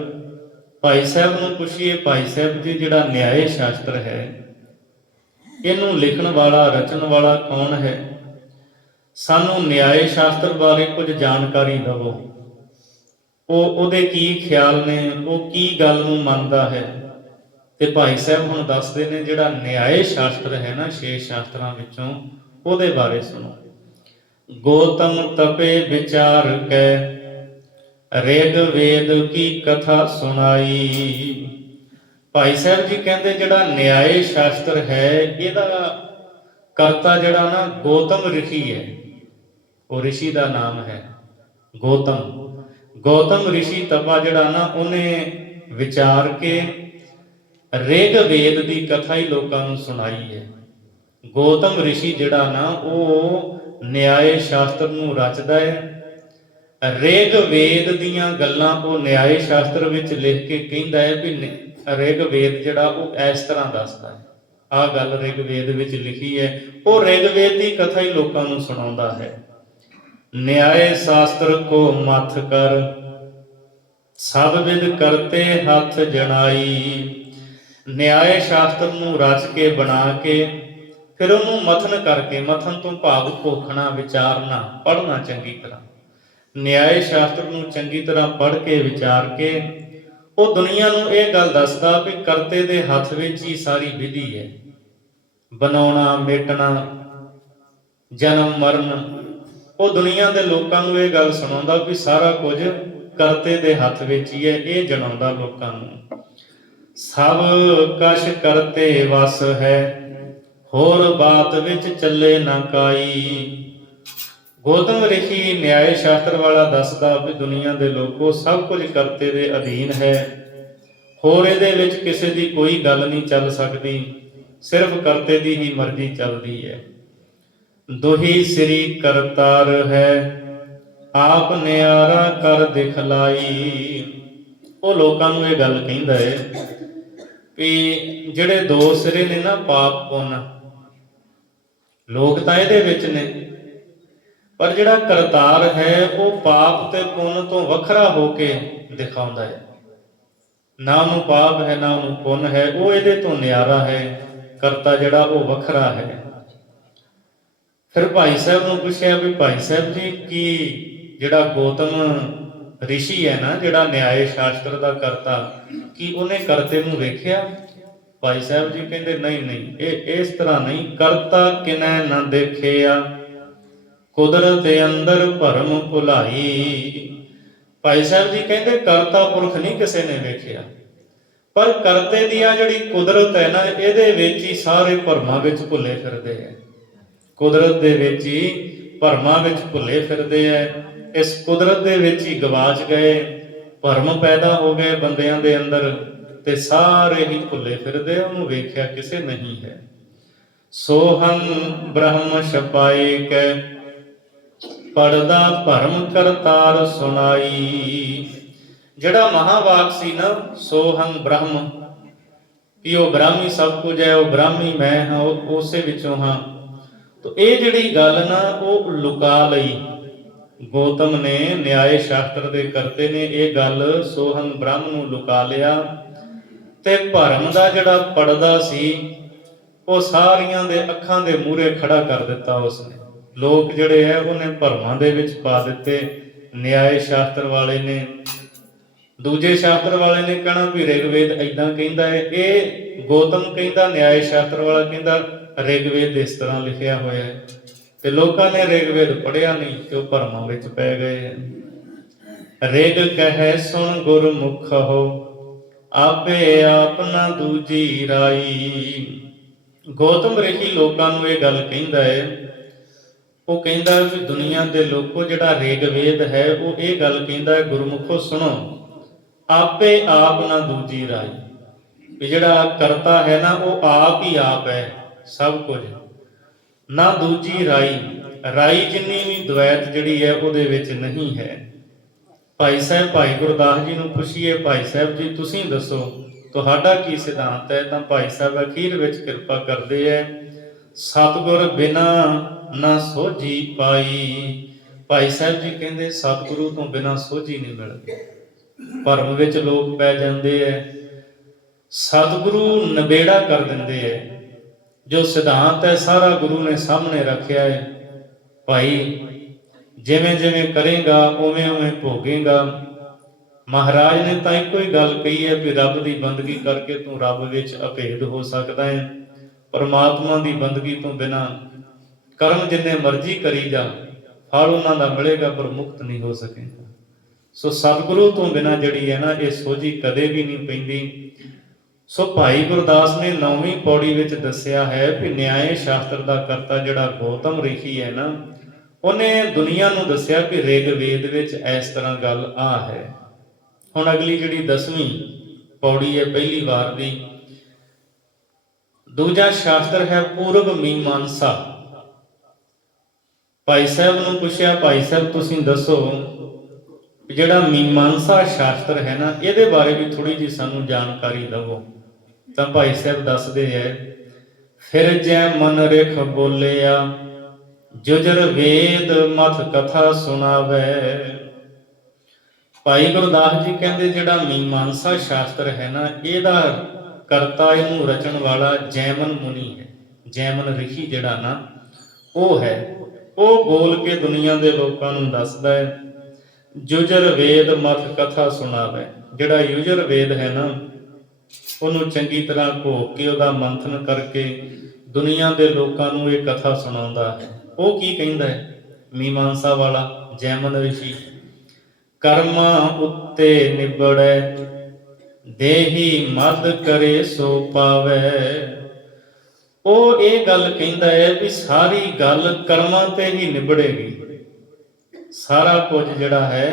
ਭਾਈ ਸਾਹਿਬ ਨੂੰ ਪੁੱਛੀਏ, ਭਾਈ ਸਾਹਿਬ ਜੀ ਜਿਹੜਾ ਨਿਆਏ ਸ਼ਾਸਤਰ ਹੈ, ਇਹਨੂੰ ਲਿਖਣ ਵਾਲਾ, ਰਚਣ ਵਾਲਾ ਕੌਣ ਹੈ? ਸਾਨੂੰ ਨਿਆਏ ਸ਼ਾਸਤਰ ਬਾਰੇ ਕੁਝ ਜਾਣਕਾਰੀ ਦਿਵੋ। ਉਹਦੇ ਕੀ ਖਿਆਲ ਨੇ, ਉਹ ਕੀ ਗੱਲ ਨੂੰ ਮੰਨਦਾ ਹੈ? ਤੇ ਭਾਈ ਸਾਹਿਬ ਹੁਣ ਦੱਸਦੇ ਨੇ ਜਿਹੜਾ ਨਿਆਏ ਸ਼ਾਸਤਰ ਹੈ ਨਾ 6 ਸ਼ਾਸਤਰਾਂ ਵਿੱਚੋਂ, ਉਹਦੇ ਬਾਰੇ ਸੁਣੋ। ਗੌਤਮ ਤਪੇ ਵਿਚਾਰ ਕੈ ਰਿਗ ਵੇਦ ਕੀ ਕਥਾ ਸੁਣਾਈ। ਭਾਈ ਸਾਹਿਬ ਜੀ ਕਹਿੰਦੇ ਜਿਹੜਾ ਨਿਆਏ ਸ਼ਾਸਤਰ ਹੈ, ਇਹਦਾ ਕਰਤਾ ਜਿਹੜਾ ਨਾ ਗੌਤਮ ਰਿਸ਼ੀ ਹੈ। ਉਹ ਰਿਸ਼ੀ ਦਾ ਨਾਮ ਹੈ ਗੌਤਮ। ਗੌਤਮ ਰਿਸ਼ੀ ਤਪਾ ਜਿਹੜਾ ਨਾ, ਉਹਨੇ ਵਿਚਾਰ ਕੇ ਰਿਗ ਵੇਦ ਦੀ ਕਥਾ ਹੀ ਲੋਕਾਂ ਨੂੰ ਸੁਣਾਈ ਹੈ। ਗੌਤਮ ਰਿਸ਼ੀ ਜਿਹੜਾ ਨਾ, ਉਹ ਨਿਆਏ ਸ਼ਾਸਤਰ ਨੂੰ ਰਚਦਾ ਹੈ। ਰਿਗ ਵੇਦ ਦੀਆਂ ਗੱਲਾਂ ਉਹ ਨਿਆਏ ਸ਼ਾਸਤਰ ਵਿੱਚ ਲਿਖ ਕੇ ਕਹਿੰਦਾ ਹੈ ਵੀ ਰਿਗ ਵੇਦ ਜਿਹੜਾ ਉਹ ਇਸ ਤਰ੍ਹਾਂ ਦੱਸਦਾ ਹੈ, ਆਹ ਗੱਲ ਰਿਗ ਵੇਦ ਵਿੱਚ ਲਿਖੀ ਹੈ। ਉਹ ਰਿਗ ਵੇਦ ਦੀ ਕਥਾ ਹੀ ਲੋਕਾਂ ਨੂੰ ਸੁਣਾਉਂਦਾ ਹੈ। ਨਿਆਏ ਸ਼ਾਸਤਰ ਕੋ ਮੱਥ ਕਰ ਸਭ ਵਿਦ ਕਰਤੇ ਹੱਥ ਜਣਾਈ। ਨਿਆਏ ਸ਼ਾਸਤਰ ਨੂੰ ਰਚ ਕੇ, ਬਣਾ ਕੇ, ਫਿਰ ਉਹਨੂੰ ਮਥਨ ਕਰਕੇ, ਮਥਨ ਤੋਂ ਭਾਵ ਘੋਖਣਾ, ਵਿਚਾਰਨਾ, ਪੜ੍ਹਨਾ ਚੰਗੀ ਤਰ੍ਹਾਂ। ਨਿਆਏ ਸ਼ਾਸਤਰ ਨੂੰ ਚੰਗੀ ਤਰ੍ਹਾਂ ਪੜ੍ਹ ਕੇ, ਵਿਚਾਰ ਕੇ, ਉਹ ਦੁਨੀਆ ਨੂੰ ਇਹ ਗੱਲ ਦੱਸਦਾ ਵੀ ਕਰਤੇ ਦੇ ਹੱਥ ਵਿੱਚ ਹੀ ਸਾਰੀ ਵਿਧੀ ਹੈ। ਬਣਾਉਣਾ, ਮਿਟਣਾ, ਜਨਮ ਮਰਨ, ਉਹ ਦੁਨੀਆ ਦੇ ਲੋਕਾਂ ਨੂੰ ਇਹ ਗੱਲ ਸੁਣਾਉਂਦਾ ਵੀ ਸਾਰਾ ਕੁਝ ਕਰਤੇ ਦੇ ਹੱਥ ਵਿੱਚ ਹੀ ਹੈ। ਇਹ ਜਣਾਉਂਦਾ ਲੋਕਾਂ ਨੂੰ। ਸਭ ਕਛ ਕਰਤੇ ਵਸ ਹੈ, ਹੋਰ ਬਾਤ ਵਿੱਚ ਚੱਲੇ ਨਾ ਕਾਈ। ਗੌਤਮ ਰਿਸ਼ੀ ਨਿਆਏ ਸ਼ਾਸਤਰ ਵਾਲਾ ਦੱਸਦਾ ਵੀ ਦੁਨੀਆ ਦੇ ਲੋਕੋ ਸਭ ਕੁਝ ਕਰਤੇ ਦੇ ਅਧੀਨ ਹੈ, ਹੋਰ ਇਹਦੇ ਵਿੱਚ ਕਿਸੇ ਦੀ ਕੋਈ ਗੱਲ ਨਹੀਂ ਚੱਲ ਸਕਦੀ, ਸਿਰਫ ਕਰਤੇ ਦੀ ਹੀ ਮਰਜ਼ੀ ਚੱਲਦੀ ਹੈ। ਦੁਹੀ ਸ੍ਰੀ ਕਰਤਾਰ ਹੈ, ਆਪ ਨਿਆਰਾ ਕਰ ਦਿਖਲਾਈ। ਉਹ ਲੋਕਾਂ ਨੂੰ ਇਹ ਗੱਲ ਕਹਿੰਦਾ ਹੈ ਵੀ ਜਿਹੜੇ ਦੋ ਸਿਰੇ ਨੇ ਨਾ, ਪਾਪ ਪੁੰਨ, ਲੋਕ ਤਾਂ ਇਹਦੇ ਵਿੱਚ ਨੇ, ਪਰ ਜਿਹੜਾ ਕਰਤਾਰ ਹੈ ਉਹ ਪਾਪ ਤੇ ਪੁੰਨ ਤੋਂ ਵੱਖਰਾ ਹੋ ਕੇ ਦਿਖਾਉਂਦਾ ਹੈ। ਨਾ ਉਹਨੂੰ ਪਾਪ ਹੈ, ਨਾ ਉਹਨੂੰ ਪੁੰਨ ਹੈ, ਉਹ ਇਹਦੇ ਤੋਂ ਨਿਆਰਾ ਹੈ। ਕਰਤਾ ਜਿਹੜਾ ਉਹ ਵੱਖਰਾ ਹੈ। ਫਿਰ ਭਾਈ ਸਾਹਿਬ ਨੂੰ ਪੁੱਛਿਆ ਵੀ ਭਾਈ ਸਾਹਿਬ ਜੀ ਕੀ ਜਿਹੜਾ ਗੌਤਮ ਰਿਸ਼ੀ ਹੈ ਨਾ, ਜਿਹੜਾ ਨਿਆਏ ਸ਼ਾਸਤਰ ਦਾ ਕਰਤਾ, ਕੀ ਉਹਨੇ ਕਰਤੇ ਨੂੰ ਵੇਖਿਆ? ਭਾਈ ਸਾਹਿਬ ਜੀ ਕਹਿੰਦੇ ਨਹੀਂ ਨਹੀਂ, ਇਹ ਇਸ ਤਰ੍ਹਾਂ ਨਹੀਂ। ਕਰਤਾ ਕਿਨੈ ਨਾ ਦੇਖਿਆ, ਕੁਦਰਤ ਅੰਦਰ ਭਰਮ ਭੁਲਾਈ। ਭਾਈ ਸਾਹਿਬ ਜੀ ਕਹਿੰਦੇ ਕਰਤਾ ਪੁਰਖ ਨਹੀਂ ਕਿਸੇ ਨੇ ਵੇਖਿਆ, ਪਰ ਕਰਤੇ ਦੀ ਆ ਜਿਹੜੀ ਕੁਦਰਤ ਹੈ ਨਾ, ਇਹਦੇ ਵਿੱਚ ਹੀ ਸਾਰੇ ਭਰਮਾਂ ਵਿੱਚ ਭੁੱਲੇ ਫਿਰਦੇ ਹੈ। ਕੁਦਰਤ ਦੇ ਵਿੱਚ ਹੀ ਭਰਮਾਂ ਵਿੱਚ ਭੁੱਲੇ ਫਿਰਦੇ ਹੈ। ਇਸ ਕੁਦਰਤ ਦੇ ਵਿੱਚ ਹੀ ਗਵਾਚ ਗਏ, ਭਰਮ ਪੈਦਾ ਹੋ ਗਏ ਬੰਦਿਆਂ ਦੇ ਅੰਦਰ, ਤੇ ਸਾਰੇ ਹੀ ਭੁੱਲੇ ਫਿਰਦੇ, ਉਹਨੂੰ ਵੇਖਿਆ ਕਿਸੇ ਨਹੀਂ ਹੈ। ਸੋਹੰ ਬ੍ਰਹਮ ਛਪਾਏ ਕੈ ਪੜਦਾ ਭਰਮ ਕਰਤਾਰ ਸੁਣਾਈ। ਜਿਹੜਾ ਮਹਾਵਾਕ ਸੀ ਨਾ, ਸੋਹੰ ਬ੍ਰਹਮ, ਵੀ ਉਹ ਬ੍ਰਾਹਮੀ ਸਭ ਕੁਝ ਹੈ, ਉਹ ਬ੍ਰਾਹਮੀ ਮੈਂ ਹਾਂ, ਉਸੇ ਵਿੱਚੋਂ ਹਾਂ। ਤਾਂ ਇਹ ਜਿਹੜੀ ਗੱਲ ਨਾ, ਉਹ ਲੁਕਾ ਲਈ ਗੌਤਮ ਨੇ, ਨਿਆਏ ਸ਼ਾਸਤਰ ਦੇ ਕਰਤੇ ਨੇ ਇਹ ਗੱਲ ਸੋਹੰ ਬ੍ਰਹਮ ਨੂੰ ਲੁਕਾ ਲਿਆ। ਤੇ ਭਰਮ ਦਾ ਜਿਹੜਾ ਪੜਦਾ ਸੀ, ਉਹ ਸਾਰੀਆਂ ਦੇ ਅੱਖਾਂ ਦੇ ਮੂਹਰੇ ਖੜਾ ਕਰ ਦਿੱਤਾ ਉਸਨੇ। ਲੋਕ ਜਿਹੜੇ ਹੈ ਉਹਨੇ ਭਰਮਾਂ ਦੇ ਵਿੱਚ ਪਾ ਦਿੱਤੇ। ਨਿਆਏ ਸ਼ਾਸਤਰ ਵਾਲੇ ਨੇ, ਦੂਜੇ ਸ਼ਾਸਤਰ ਵਾਲੇ ਨੇ ਕਹਿਣਾ ਵੀ ਰਿਗਵੇਦ ਏਦਾਂ ਕਹਿੰਦਾ ਹੈ, ਇਹ ਗੌਤਮ ਕਹਿੰਦਾ, ਨਿਆਏ ਸ਼ਾਸਤਰ ਵਾਲਾ ਕਹਿੰਦਾ ਰਿਗਵੇਦ ਇਸ ਤਰ੍ਹਾਂ ਲਿਖਿਆ ਹੋਇਆ ਹੈ। ਤੇ ਲੋਕਾਂ ਨੇ ਰਿਗਵੇਦ ਪੜ੍ਹਿਆ ਨਹੀਂ ਤੇ ਉਹ ਭਰਮਾਂ ਵਿੱਚ ਪੈ ਗਏ। ਰਿਗ ਕਹੈ ਸੁਣ ਗੁਰਮੁਖ ਹੋ, ਆਪੇ ਆਪ ਨਾ ਦੂਜੀ ਰਾਈ। ਗੌਤਮ ਰਿਸ਼ੀ ਲੋਕਾਂ ਨੂੰ ਇਹ ਗੱਲ ਕਹਿੰਦਾ ਹੈ। ਉਹ ਕਹਿੰਦਾ ਵੀ ਦੁਨੀਆ ਦੇ ਲੋਕੋ ਜਿਹੜਾ ਰਿਗਵੇਦ ਹੈ ਉਹ ਇਹ ਗੱਲ ਕਹਿੰਦਾ ਹੈ, ਗੁਰਮੁਖੋ ਸੁਣੋ, ਆਪੇ ਆਪ ਨਾ ਦੂਜੀ ਰਾਈ। ਵੀ ਜਿਹੜਾ ਕਰਤਾ ਹੈ ਨਾ ਉਹ ਆਪ ਹੀ ਆਪ ਹੈ ਸਭ ਕੁਝ, ਨਾ ਦੂਜੀ ਰਾਈ ਜਿੰਨੀ ਵੀ ਦਵੈਤ ਜਿਹੜੀ ਹੈ ਉਹਦੇ ਵਿੱਚ ਨਹੀਂ ਹੈ। ਭਾਈ ਸਾਹਿਬ ਭਾਈ ਗੁਰਦਾਸ ਜੀ ਨੂੰ ਪੁੱਛੀਏ, ਭਾਈ ਸਾਹਿਬ ਜੀ ਤੁਸੀਂ ਦੱਸੋ ਤੁਹਾਡਾ ਕੀ ਸਿਧਾਂਤ ਹੈ? ਤਾਂ ਭਾਈ ਸਾਹਿਬ ਅਖੀਰ ਵਿੱਚ ਕਿਰਪਾ ਕਰਦੇ ਹੈ, ਸਤਿਗੁਰ ਬਿਨਾ ਨਾ ਸੋਝੀ ਪਾਈ। ਭਾਈ ਸਾਹਿਬ ਜੀ ਕਹਿੰਦੇ ਸਤਿਗੁਰੂ ਤੋਂ ਬਿਨਾ ਸੋਝੀ ਨਹੀਂ ਮਿਲਦੀ। ਭਰਮ ਵਿੱਚ ਲੋਕ ਪੈ ਜਾਂਦੇ ਐ, ਸਤਿਗੁਰੂ ਨਬੇੜਾ ਕਰ ਦਿੰਦੇ ਐ। ਜੋ ਸਿਧਾਂਤ ਹੈ ਸਾਰਾ ਗੁਰੂ ਨੇ ਸਾਹਮਣੇ ਰੱਖਿਆ ਹੈ। ਭਾਈ ਜਿਵੇਂ ਜਿਵੇਂ ਕਰੇਗਾ ਉਵੇਂ ਉਵੇਂ ਭੋਗੇਗਾ। ਮਹਾਰਾਜ ਨੇ ਤਾਂ ਇੱਕੋ ਹੀ ਗੱਲ ਕਹੀ ਹੈ ਵੀ ਰੱਬ ਦੀ ਬੰਦਗੀ ਕਰਕੇ ਤੂੰ ਰੱਬ ਵਿੱਚ ਅਭੇਦ ਹੋ ਸਕਦਾ ਹੈ। ਪਰਮਾਤਮਾ ਦੀ ਬੰਦਗੀ ਤੋਂ ਬਿਨਾਂ ਕਰਮ ਜਿੰਨੇ ਮਰਜ਼ੀ ਕਰੀ ਜਾ, ਫਲ ਉਹਨਾਂ ਦਾ ਮਿਲੇਗਾ ਪਰ ਮੁਕਤ ਨਹੀਂ ਹੋ ਸਕੇਗਾ। ਸੋ ਸਤਿਗੁਰੂ ਤੋਂ ਬਿਨਾਂ ਜਿਹੜੀ ਹੈ ਨਾ ਇਹ ਸੋਝੀ ਕਦੇ ਵੀ ਨਹੀਂ ਪੈਂਦੀ। ਸੋ ਭਾਈ ਗੁਰਦਾਸ ਨੇ 9ਵੀਂ ਪੌੜੀ ਵਿੱਚ ਦੱਸਿਆ ਹੈ ਕਿ ਨਿਆਏ ਸ਼ਾਸਤਰ ਦਾ ਕਰਤਾ ਜਿਹੜਾ ਗੌਤਮ ਰਿਸ਼ੀ ਹੈ ਨਾ, ਉਹਨੇ ਦੁਨੀਆ ਨੂੰ ਦੱਸਿਆ ਕਿ ਰਿਗਵੇਦ ਵਿੱਚ ਇਸ ਤਰ੍ਹਾਂ ਗੱਲ ਆ ਹੈ। ਹੁਣ ਅਗਲੀ ਜਿਹੜੀ 10ਵੀਂ ਪੌੜੀ ਹੈ ਪਹਿਲੀ ਵਾਰ ਦੀ, ਦੂਜਾ ਸ਼ਾਸਤਰ ਹੈ ਪੂਰਬ ਮੀਮਾਂਸਾ। ਭਾਈ ਸਾਹਿਬ ਨੂੰ ਪੁੱਛਿਆ, ਭਾਈ ਸਾਹਿਬ ਤੁਸੀਂ ਦੱਸੋ ਜਿਹੜਾ ਮੀਮਾਂਸਾ ਸ਼ਾਸਤਰ ਹੈ ਨਾ ਇਹਦੇ ਬਾਰੇ ਵੀ ਥੋੜੀ ਜਿਹੀ ਸਾਨੂੰ ਜਾਣਕਾਰੀ ਦਵੋ। ਤਾਂ ਭਾਈ ਸਾਹਿਬ ਦੱਸਦੇ ਹੈ, ਫਿਰ ਜੈ ਮਨ ਰਿਖ ਬੋਲਿਆ ਜੁਜਰ ਵੇਦ ਮਥ ਕਥਾ ਸੁਣਾਵੇ। ਭਾਈ ਗੁਰਦਾਸ ਜੀ ਕਹਿੰਦੇ ਜਿਹੜਾ ਮੀਮਾਂਸਾ ਸ਼ਾਸਤਰ ਹੈ ਨਾ ਇਹਦਾ ਕਰਤਾ, ਇਹਨੂੰ ਰਚਣ ਵਾਲਾ ਜੈਮਨ ਮੁਨੀ ਹੈ। ਜੈਮਨ ਰਿਸ਼ੀ ਜਿਹੜਾ ਨਾ ਉਹ ਹੈ, ਉਹ ਬੋਲ ਕੇ ਦੁਨੀਆ ਦੇ ਲੋਕਾਂ ਨੂੰ ਦੱਸਦਾ ਹੈ। ਯੁਜਰ ਵੇਦ ਮਥ ਕਥਾ ਸੁਣਾਵੇ। ਜਿਹੜਾ ਯੁਜਰ ਵੇਦ ਹੈ ਨਾ ਉਹਨੂੰ ਚੰਗੀ ਤਰ੍ਹਾਂ ਘੋਕ ਕੇ ਉਹਦਾ ਮੰਥਨ ਕਰਕੇ ਦੁਨੀਆ ਦੇ ਲੋਕਾਂ ਨੂੰ ਇਹ ਕਥਾ ਸੁਣਾਉਂਦਾ ਹੈ। ਉਹ ਕੀ ਕਹਿੰਦਾ ਹੈ ਮੀਮਾਂਸਾ ਵਾਲਾ ਜੈਮਨ ਰਿਸ਼ੀ? ਕਰਮਾਂ ਉੱਤੇ ਨਿਬੜੈ ਦੇਹੀ ਮਦ ਕਰੇ ਸੋ ਪਾਵੇ। ਉਹ ਇਹ ਗੱਲ ਕਹਿੰਦਾ ਹੈ ਵੀ ਸਾਰੀ ਗੱਲ ਕਰਮਾਂ ਤੇ ਹੀ ਨਿਬੜੇਗੀ। ਸਾਰਾ ਕੁਝ ਜਿਹੜਾ ਹੈ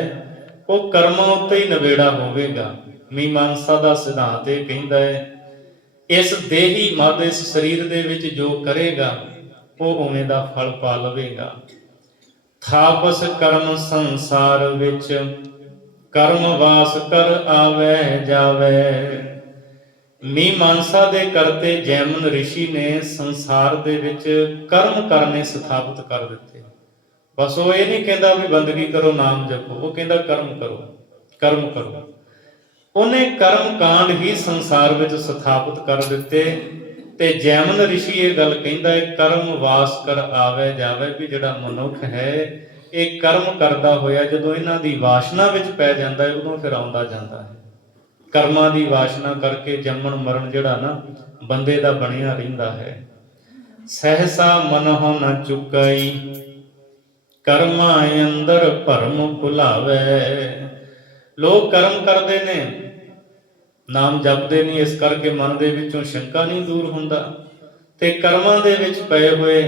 ਉਹ ਕਰਮਾਂ ਉੱਤੇ ਹੀ ਨਿਬੇੜਾ ਹੋਵੇਗਾ। ਮੀਮਾਂਸਾ ਦਾ ਸਿਧਾਂਤ ਇਹ ਕਹਿੰਦਾ ਹੈ ਇਸ ਦੇਹੀ ਮਦ, ਇਸ ਸਰੀਰ ਦੇ ਵਿੱਚ ਜੋ ਕਰੇਗਾ ਉਹ ਉਵੇਂ ਦਾ ਫਲ ਪਾ ਲਵੇਗਾ। ਥਾਪਸ ਕਰਮ ਸੰਸਾਰ ਵਿੱਚ ਕਰਮ ਵਾਸ ਕਰ ਆਵੇ ਜਾਵੇ। ਮੀਮਾਂਸਾ ਦੇ ਕਰਤੇ ਜੈਮਨ ਰਿਸ਼ੀ ਨੇ ਸੰਸਾਰ ਦੇ ਵਿੱਚ ਕਰਮ ਕਰਨੇ ਸਥਾਪਿਤ ਕਰ ਦਿੱਤੇ। ਬਸ ਉਹ ਇਹ ਨਹੀਂ ਕਹਿੰਦਾ ਵੀ ਬੰਦਗੀ ਕਰੋ ਨਾਮ ਜਪੋ, ਉਹ ਕਹਿੰਦਾ ਕਰਮ ਕਰੋ, ਕਰਮ ਕਰੋ। ਉਹਨੇ ਕਰਮ ਕਾਂਡ ਹੀ ਸੰਸਾਰ ਵਿੱਚ ਸਥਾਪਿਤ ਕਰ ਦਿੱਤੇ। ਤੇ ਜੈਮਨ ਰਿਸ਼ੀ ਇਹ ਗੱਲ ਕਹਿੰਦਾ ਹੈ ਕਰਮ ਵਾਸ ਕਰ ਆਵੇ ਜਾਵੇ, ਵੀ ਜਿਹੜਾ ਮਨੁੱਖ ਹੈ ਇਹ ਕਰਮ ਕਰਦਾ ਹੋਇਆ ਜਦੋਂ ਇਹਨਾਂ ਦੀ ਵਾਸ਼ਨਾ ਵਿੱਚ ਪੈ ਜਾਂਦਾ ਹੈ ਉਦੋਂ ਫਿਰ ਆਉਂਦਾ ਜਾਂਦਾ ਹੈ। ਕਰਮਾਂ ਦੀ ਵਾਸ਼ਨਾ ਕਰਕੇ ਜੰਮਣ ਮਰਨ ਜਿਹੜਾ ਨਾ ਬੰਦੇ ਦਾ ਬਣਿਆ ਰਹਿੰਦਾ ਹੈ। ਸਹਿਸਾ ਮਨਹੁ ਨ ਚੁਕਾਈ ਕਰਮਾਂ ਅੰਦਰ ਭਰਮ ਭੁਲਾਵੇ। ਲੋਕ ਕਰਮ ਕਰਦੇ ਨੇ, ਨਾਮ ਜਪਦੇ ਨਹੀਂ, ਇਸ ਕਰਕੇ ਮਨ ਦੇ ਵਿੱਚੋਂ ਸ਼ੰਕਾ ਨਹੀਂ ਦੂਰ ਹੁੰਦਾ ਤੇ ਕਰਮਾਂ ਦੇ ਵਿੱਚ ਪਏ ਹੋਏ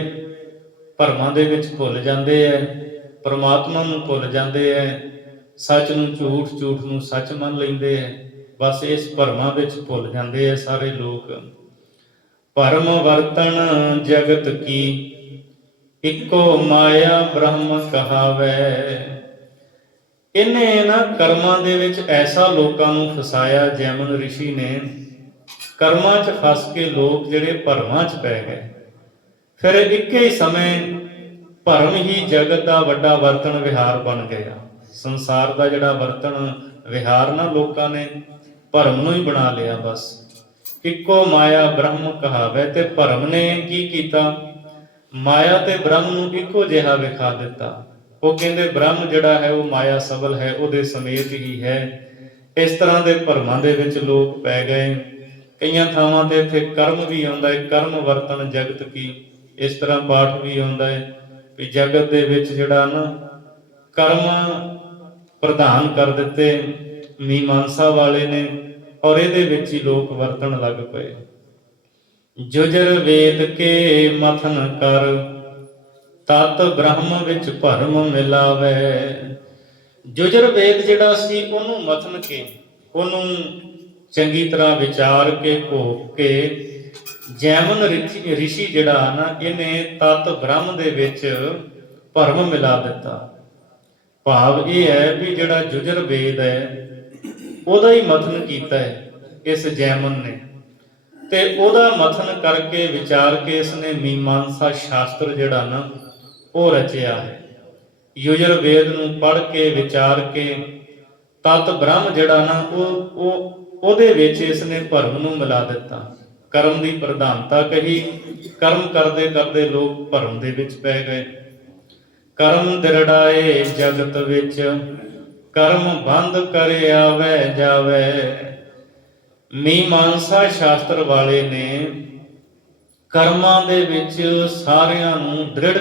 ਭਰਮਾਂ ਦੇ ਵਿੱਚ ਭੁੱਲ ਜਾਂਦੇ ਐ, ਪਰਮਾਤਮਾ ਨੂੰ ਭੁੱਲ ਜਾਂਦੇ ਐ, ਸੱਚ ਨੂੰ ਝੂਠ, ਝੂਠ ਨੂੰ ਸੱਚ ਮੰਨ ਲੈਂਦੇ ਐ। ਬਸ ਇਸ ਭਰਮਾਂ ਵਿੱਚ ਭੁੱਲ ਜਾਂਦੇ ਐ ਸਾਰੇ ਲੋਕ। ਭਰਮ ਵਰਤਨ ਜਗਤ ਕੀ ਇੱਕੋ ਮਾਇਆ ਬ੍ਰਹਮ ਕਹਾਵੇ। ਇਹਨੇ ਨਾ ਕਰਮਾਂ ਦੇ ਵਿੱਚ ਐਸਾ ਲੋਕਾਂ ਨੂੰ ਫਸਾਇਆ ਜੈਮਨ ਰਿਸ਼ੀ ਨੇ, ਕਰਮਾਂ 'ਚ ਫਸ ਕੇ ਲੋਕ ਜਿਹੜੇ ਭਰਮਾਂ 'ਚ ਪੈ ਗਏ। ਫਿਰ ਇੱਕੇ ਹੀ ਸਮੇਂ ਭਰਮ ਹੀ ਜਗਤ ਦਾ ਵੱਡਾ ਵਰਤਣ ਵਿਹਾਰ ਬਣ ਗਿਆ। ਸੰਸਾਰ ਦਾ ਜਿਹੜਾ ਵਰਤਣ ਵਿਹਾਰ ਨਾ ਲੋਕਾਂ ਨੇ ਭਰਮ ਨੂੰ ਹੀ ਬਣਾ ਲਿਆ। ਬਸ ਇੱਕੋ ਮਾਇਆ ਬ੍ਰਹਮ ਕਹਾਵੇ। ਤੇ ਭਰਮ ਨੇ ਕੀ ਕੀਤਾ, ਮਾਇਆ ਤੇ ਬ੍ਰਹਮ ਨੂੰ ਇੱਕੋ ਜਿਹਾ ਵਿਖਾ ਦਿੱਤਾ। ਉਹ ਕਹਿੰਦੇ ਬ੍ਰਹਮ ਜਿਹੜਾ ਹੈ ਉਹ ਮਾਇਆ ਸਬਲ ਹੈ, ਉਹਦੇ ਸਮੇਤ ਹੀ ਹੈ। ਇਸ ਤਰ੍ਹਾਂ ਦੇ ਭਰਮਾਂ ਦੇ ਵਿੱਚ ਲੋਕ ਪੈ ਗਏ। ਕਈਆਂ ਥਾਵਾਂ ਤੇ ਇੱਥੇ ਕਰਮ ਵੀ ਆਉਂਦਾ ਹੈ, ਕਰਮ ਵਰਤਨ ਜਗਤ ਕੀ। ਇਸ ਤਰ੍ਹਾਂ ਪਾਠ ਵੀ ਆਉਂਦਾ ਹੈ ਵੀ ਜਗਤ ਦੇ ਵਿੱਚ ਜਿਹੜਾ ਨਾ ਕਰਮ ਪ੍ਰਧਾਨ ਕਰ ਦਿੱਤੇ ਮੀਮਾਂਸਾ ਵਾਲੇ ਨੇ, ਔਰ ਇਹਦੇ ਵਿੱਚ ਹੀ ਲੋਕ ਵਰਤਣ ਲੱਗ ਪਏ। ਜੁਜਰ ਵੇਦ ਕੇ ਮਥਨ ਕਰ ਤਤ ਬ੍ਰਹਮ ਵਿੱਚ ਭਰਮ ਮਿਲਾਵੇ। ਜੁਜਰ ਵੇਦ ਜਿਹੜਾ ਸੀ ਉਹਨੂੰ ਮਥਨ ਕੇ, ਉਹਨੂੰ ਚੰਗੀ ਤਰ੍ਹਾਂ ਵਿਚਾਰ ਕੇ ਘੋਖ ਕੇ ਜੈਮਨ ਰਿਸ਼ੀ ਜਿਹੜਾ ਨਾ ਇਹਨੇ ਤਤ ਬ੍ਰਹਮ ਦੇ ਵਿੱਚ ਭਰਮ ਮਿਲਾ ਦਿੱਤਾ। ਭਾਵ ਇਹ ਹੈ ਵੀ ਜਿਹੜਾ ਜੁਜਰ ਵੇਦ ਹੈ ਉਹਦਾ ਹੀ ਮਥਨ ਕੀਤਾ ਹੈ ਇਸ ਜੈਮਨ ਨੇ, ਤੇ ਉਹਦਾ ਮਥਨ ਕਰਕੇ ਵਿਚਾਰ ਕੇ ਇਸਨੇ ਮੀਮਾਂਸਾ ਸ਼ਾਸਤਰ ਜਿਹੜਾ ਨਾ ਉਹ ਰਚਿਆ ਹੈ। ਯੁਜਰ ਵੇਦ ਨੂੰ ਪੜ੍ਹ ਕੇ ਵਿਚਾਰ ਕੇ ਤਤ ਬ੍ਰਹਮ ਜਿਹੜਾ ਨਾ ਉਹਦੇ ਵਿੱਚ ਇਸਨੇ ਭਰਮ ਨੂੰ ਮਿਲਾ ਦਿੱਤਾ। ਕਰਮ ਦੀ ਪ੍ਰਧਾਨਤਾ ਕਹੀ, ਕਰਮ ਕਰਦੇ ਕਰਦੇ ਲੋਕ ਭਰਮ ਦੇ ਵਿੱਚ ਪੈ ਗਏ। ਕਰਮ ਦਿਰੜਾਏ ਜਗਤ ਵਿੱਚ, ਕਰਮ ਬੰਦ ਕਰ ਆਵੇ ਜਾਵੇ। ਮੀਮਾਂਸਾ ਸ਼ਾਸਤਰ ਵਾਲੇ ਨੇ ਕਰਮਾਂ ਦੇ ਵਿੱਚ ਸਾਰਿਆਂ ਨੂੰ ਦ੍ਰਿੜ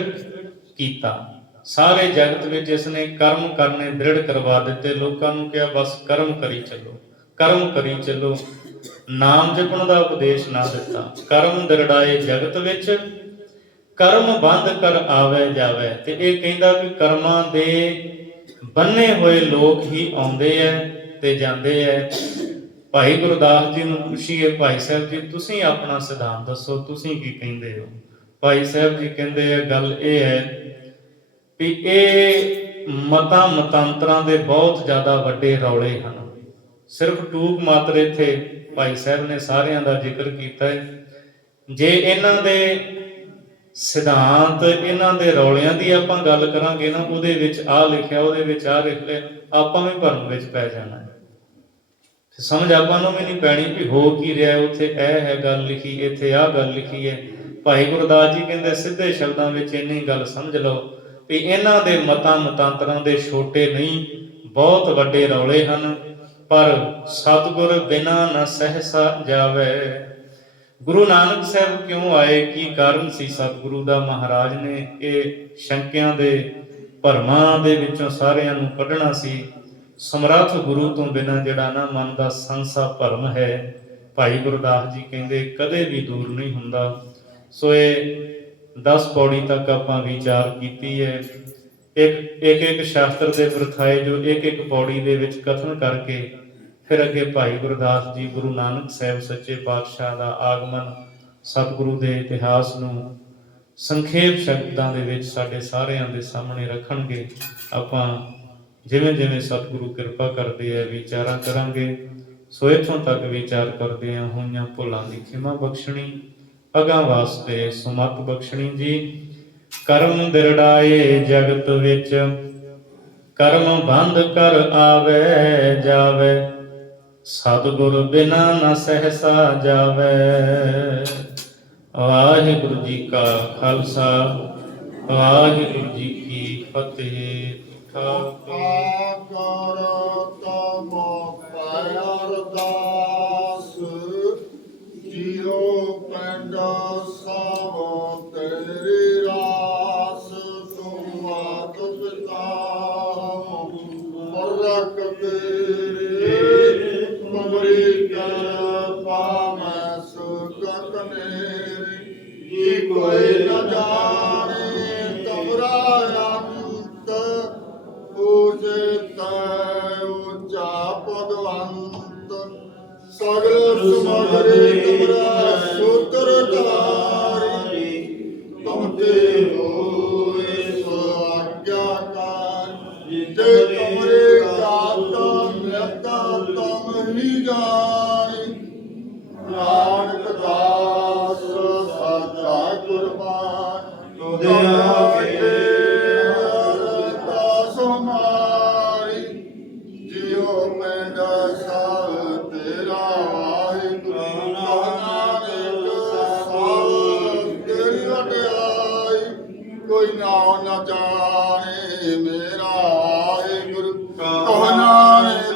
ਕੀਤਾ। ਸਾਰੇ ਜਗਤ ਵਿੱਚ ਇਸਨੇ ਕਰਮ ਕਰਨੇ ਦ੍ਰਿੜ ਕਰਵਾ ਦਿੱਤੇ। ਲੋਕਾਂ ਨੂੰ ਕਿਹਾ ਬਸ ਕਰਮ ਕਰੀ ਚੱਲੋ, ਕਰਮ ਕਰੀ ਚੱਲੋ, ਨਾਮ ਜਪਣ ਦਾ ਉਪਦੇਸ਼ ਨਾ ਦਿੱਤਾ। ਕਰਮ ਦਿਰੜਾਏ ਜਗਤ ਵਿੱਚ, ਕਰਮ ਬੰਦ ਕਰ ਆਵੇ ਜਾਵੇ। ਤੇ ਇਹ ਕਹਿੰਦਾ ਵੀ ਕਰਮਾਂ ਦੇ ਬੰਨੇ ਹੋਏ ਲੋਕ ਹੀ ਆਉਂਦੇ ਐ ਤੇ ਜਾਂਦੇ ਐ। ਭਾਈ ਗੁਰਦਾਸ ਜੀ ਨੂੰ ਪੁੱਛੀਏ, ਭਾਈ ਸਾਹਿਬ ਜੀ ਤੁਸੀਂ ਆਪਣਾ ਸਿਧਾਂਤ ਦੱਸੋ, ਤੁਸੀਂ ਕੀ ਕਹਿੰਦੇ ਹੋ? ਭਾਈ ਸਾਹਿਬ ਜੀ ਕਹਿੰਦੇ ਆ ਗੱਲ ਇਹ ਹੈ ਵੀ ਇਹ ਮਤਾਂ ਮਤਾਂਤਰਾਂ ਦੇ ਬਹੁਤ ਜ਼ਿਆਦਾ ਵੱਡੇ ਰੌਲੇ ਹਨ। ਸਿਰਫ ਟੂਕ ਮਾਤਰ ਇੱਥੇ ਭਾਈ ਸਾਹਿਬ ਨੇ ਸਾਰਿਆਂ ਦਾ ਜ਼ਿਕਰ ਕੀਤਾ ਹੈ। ਜੇ ਇਹਨਾਂ ਦੇ ਸਿਧਾਂਤ, ਇਹਨਾਂ ਦੇ ਰੌਲਿਆਂ ਦੀ ਆਪਾਂ ਗੱਲ ਕਰਾਂਗੇ ਨਾ, ਉਹਦੇ ਵਿੱਚ ਆਹ ਲਿਖਿਆ, ਉਹਦੇ ਵਿੱਚ ਆਹ ਲਿਖ ਲਿਆ, ਆਪਾਂ ਵੀ ਭਰਮ ਵਿੱਚ ਪੈ ਜਾਣਾ। ਸਮਝ ਆਪਾਂ ਨੂੰ ਵੀ ਨਹੀਂ ਪੈਣੀ ਵੀ ਹੋ ਕੀ ਰਿਹਾ, ਉੱਥੇ ਇਹ ਹੈ ਗੱਲ ਲਿਖੀ, ਇੱਥੇ ਆਹ ਗੱਲ ਲਿਖੀ ਹੈ। ਭਾਈ ਗੁਰਦਾਸ ਜੀ ਕਹਿੰਦੇ ਸਿੱਧੇ ਸ਼ਬਦਾਂ ਵਿੱਚ ਇੰਨੀ ਗੱਲ ਸਮਝ ਲਓ ਵੀ ਇਹਨਾਂ ਦੇ ਮਤਾਂ ਮਤਾਂਤਰਾਂ ਦੇ ਛੋਟੇ ਨਹੀਂ, ਬਹੁਤ ਵੱਡੇ ਰੌਲੇ ਹਨ। ਪਰ ਸਤਿਗੁਰ ਬਿਨਾ ਨ ਸਹਿਸਾ ਜਾਵੇ। ਗੁਰੂ ਨਾਨਕ ਸਾਹਿਬ ਕਿਉਂ ਆਏ, ਕੀ ਕਾਰਨ ਸੀ ਸਤਿਗੁਰੂ ਦਾ? ਮਹਾਰਾਜ ਨੇ ਇਹ ਸ਼ੰਕਿਆਂ ਦੇ ਭਰਮਾਂ ਦੇ ਵਿੱਚੋਂ ਸਾਰਿਆਂ ਨੂੰ ਕੱਢਣਾ ਸੀ। ਸਮਰੱਥ ਗੁਰੂ ਤੋਂ ਬਿਨਾਂ ਜਿਹੜਾ ਨਾ ਮਨ ਦਾ ਸੰਸਾ ਭਰਮ ਹੈ, ਭਾਈ ਗੁਰਦਾਸ ਜੀ ਕਹਿੰਦੇ ਕਦੇ ਵੀ ਦੂਰ ਨਹੀਂ ਹੁੰਦਾ। ਸੋ ਇਹ 10 ਪੌੜੀ ਤੱਕ ਆਪਾਂ ਵਿਚਾਰ ਕੀਤੀ ਹੈ। ਇੱਕ ਸ਼ਾਸਤਰ ਦੇ ਵਰਤਾਏ ਜੋ ਇੱਕ ਪੌੜੀ ਦੇ ਵਿੱਚ ਕਥਨ ਕਰਕੇ ਫਿਰ ਅੱਗੇ ਭਾਈ ਗੁਰਦਾਸ ਜੀ ਗੁਰੂ ਨਾਨਕ ਸਾਹਿਬ ਸੱਚੇ ਪਾਤਸ਼ਾਹ ਦਾ ਆਗਮਨ, ਸਤਿਗੁਰੂ ਦੇ ਇਤਿਹਾਸ ਨੂੰ ਸੰਖੇਪ ਸ਼ਬਦਾਂ ਦੇ ਵਿੱਚ ਸਾਡੇ ਸਾਰਿਆਂ ਦੇ ਸਾਹਮਣੇ ਰੱਖਣਗੇ। ਆਪਾਂ ਜਿਵੇਂ ਜਿਵੇਂ ਸਤਿਗੁਰੂ ਕਿਰਪਾ ਕਰਦੇ ਆ ਵਿਚਾਰਾਂ ਕਰਾਂਗੇ। ਸੋ ਇੱਥੋਂ ਤੱਕ ਵਿਚਾਰ ਕਰਦੇ ਆ ਹੋਈਆਂ ਭੁੱਲਾਂ ਦੀ ਖਿਮਾ ਬਖਸ਼ਣੀ, ਅਗਾਂਹ ਵਾਸਤੇ ਸੁਮਤ ਬਖਸ਼ਣੀ ਜੀ। ਕਰਮ ਦਿਰੜਾਏ ਜਗਤ ਵਿੱਚ, ਕਰਮ ਬੰਦ ਕਰ ਆਵੇ ਜਾਵੇ। ਸਤਿਗੁਰ ਬਿਨਾ ਨ ਸਹਿਸਾ ਜਾਵੇ। ਵਾਹਿਗੁਰੂ ਜੀ ਕਾ ਖਾਲਸਾ, ਵਾਹਿਗੁਰੂ ਜੀ ਕੀ ਫਤਿਹ। ਕੋਈ ਨ ਜਾਣੇ ਤੁਮਰਾ ਅੰਤ, ਉਚਿਤ ਉੱਚਾ ਭਗਵੰਤ। ਸਗਲ ਸਮਗਰੀ ਤੁਮਰਾ ਸੂਤਰ ਧਾਰੀ, ਤੁਮ ਤੇ ਹੋਏ ਸੋ ਆਗਿਆਕਾਰੀ। ਤੇ ਤੁਮਰੇ ਗਾਤਾ ਮ੍ਰਿਤਾ ਤੁਮ ਹੀ ਜਾਣੀ, ਨਾਨਕ ਦਾਸ ਸਾਚਾ ਕੁਰਬਾਨ। ਤੁਧਿ ਦਾਸ ਹਮਾਰੀ, ਜਿਉ ਪੈਂਡਾ ਸਾਹ ਤੇਰਾ ਵਾਹਿਗੁਰੂ। ਨਾਨਕ ਸਾਹ ਤੇਰੀ ਵਡਿਆਈ, ਕੋਈ ਨਾਉ ਨ ਜਾਣੇ ਮੇਰਾ ਵਾਹਿਗੁਰੂ। ਕਹ ਨਾਨਕ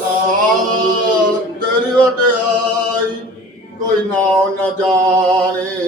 ਸਾਹ ਤੇਰੀ ਵਡਿਆਈ, ਕੋਈ ਨਾਉ ਨ ਜਾਣੇ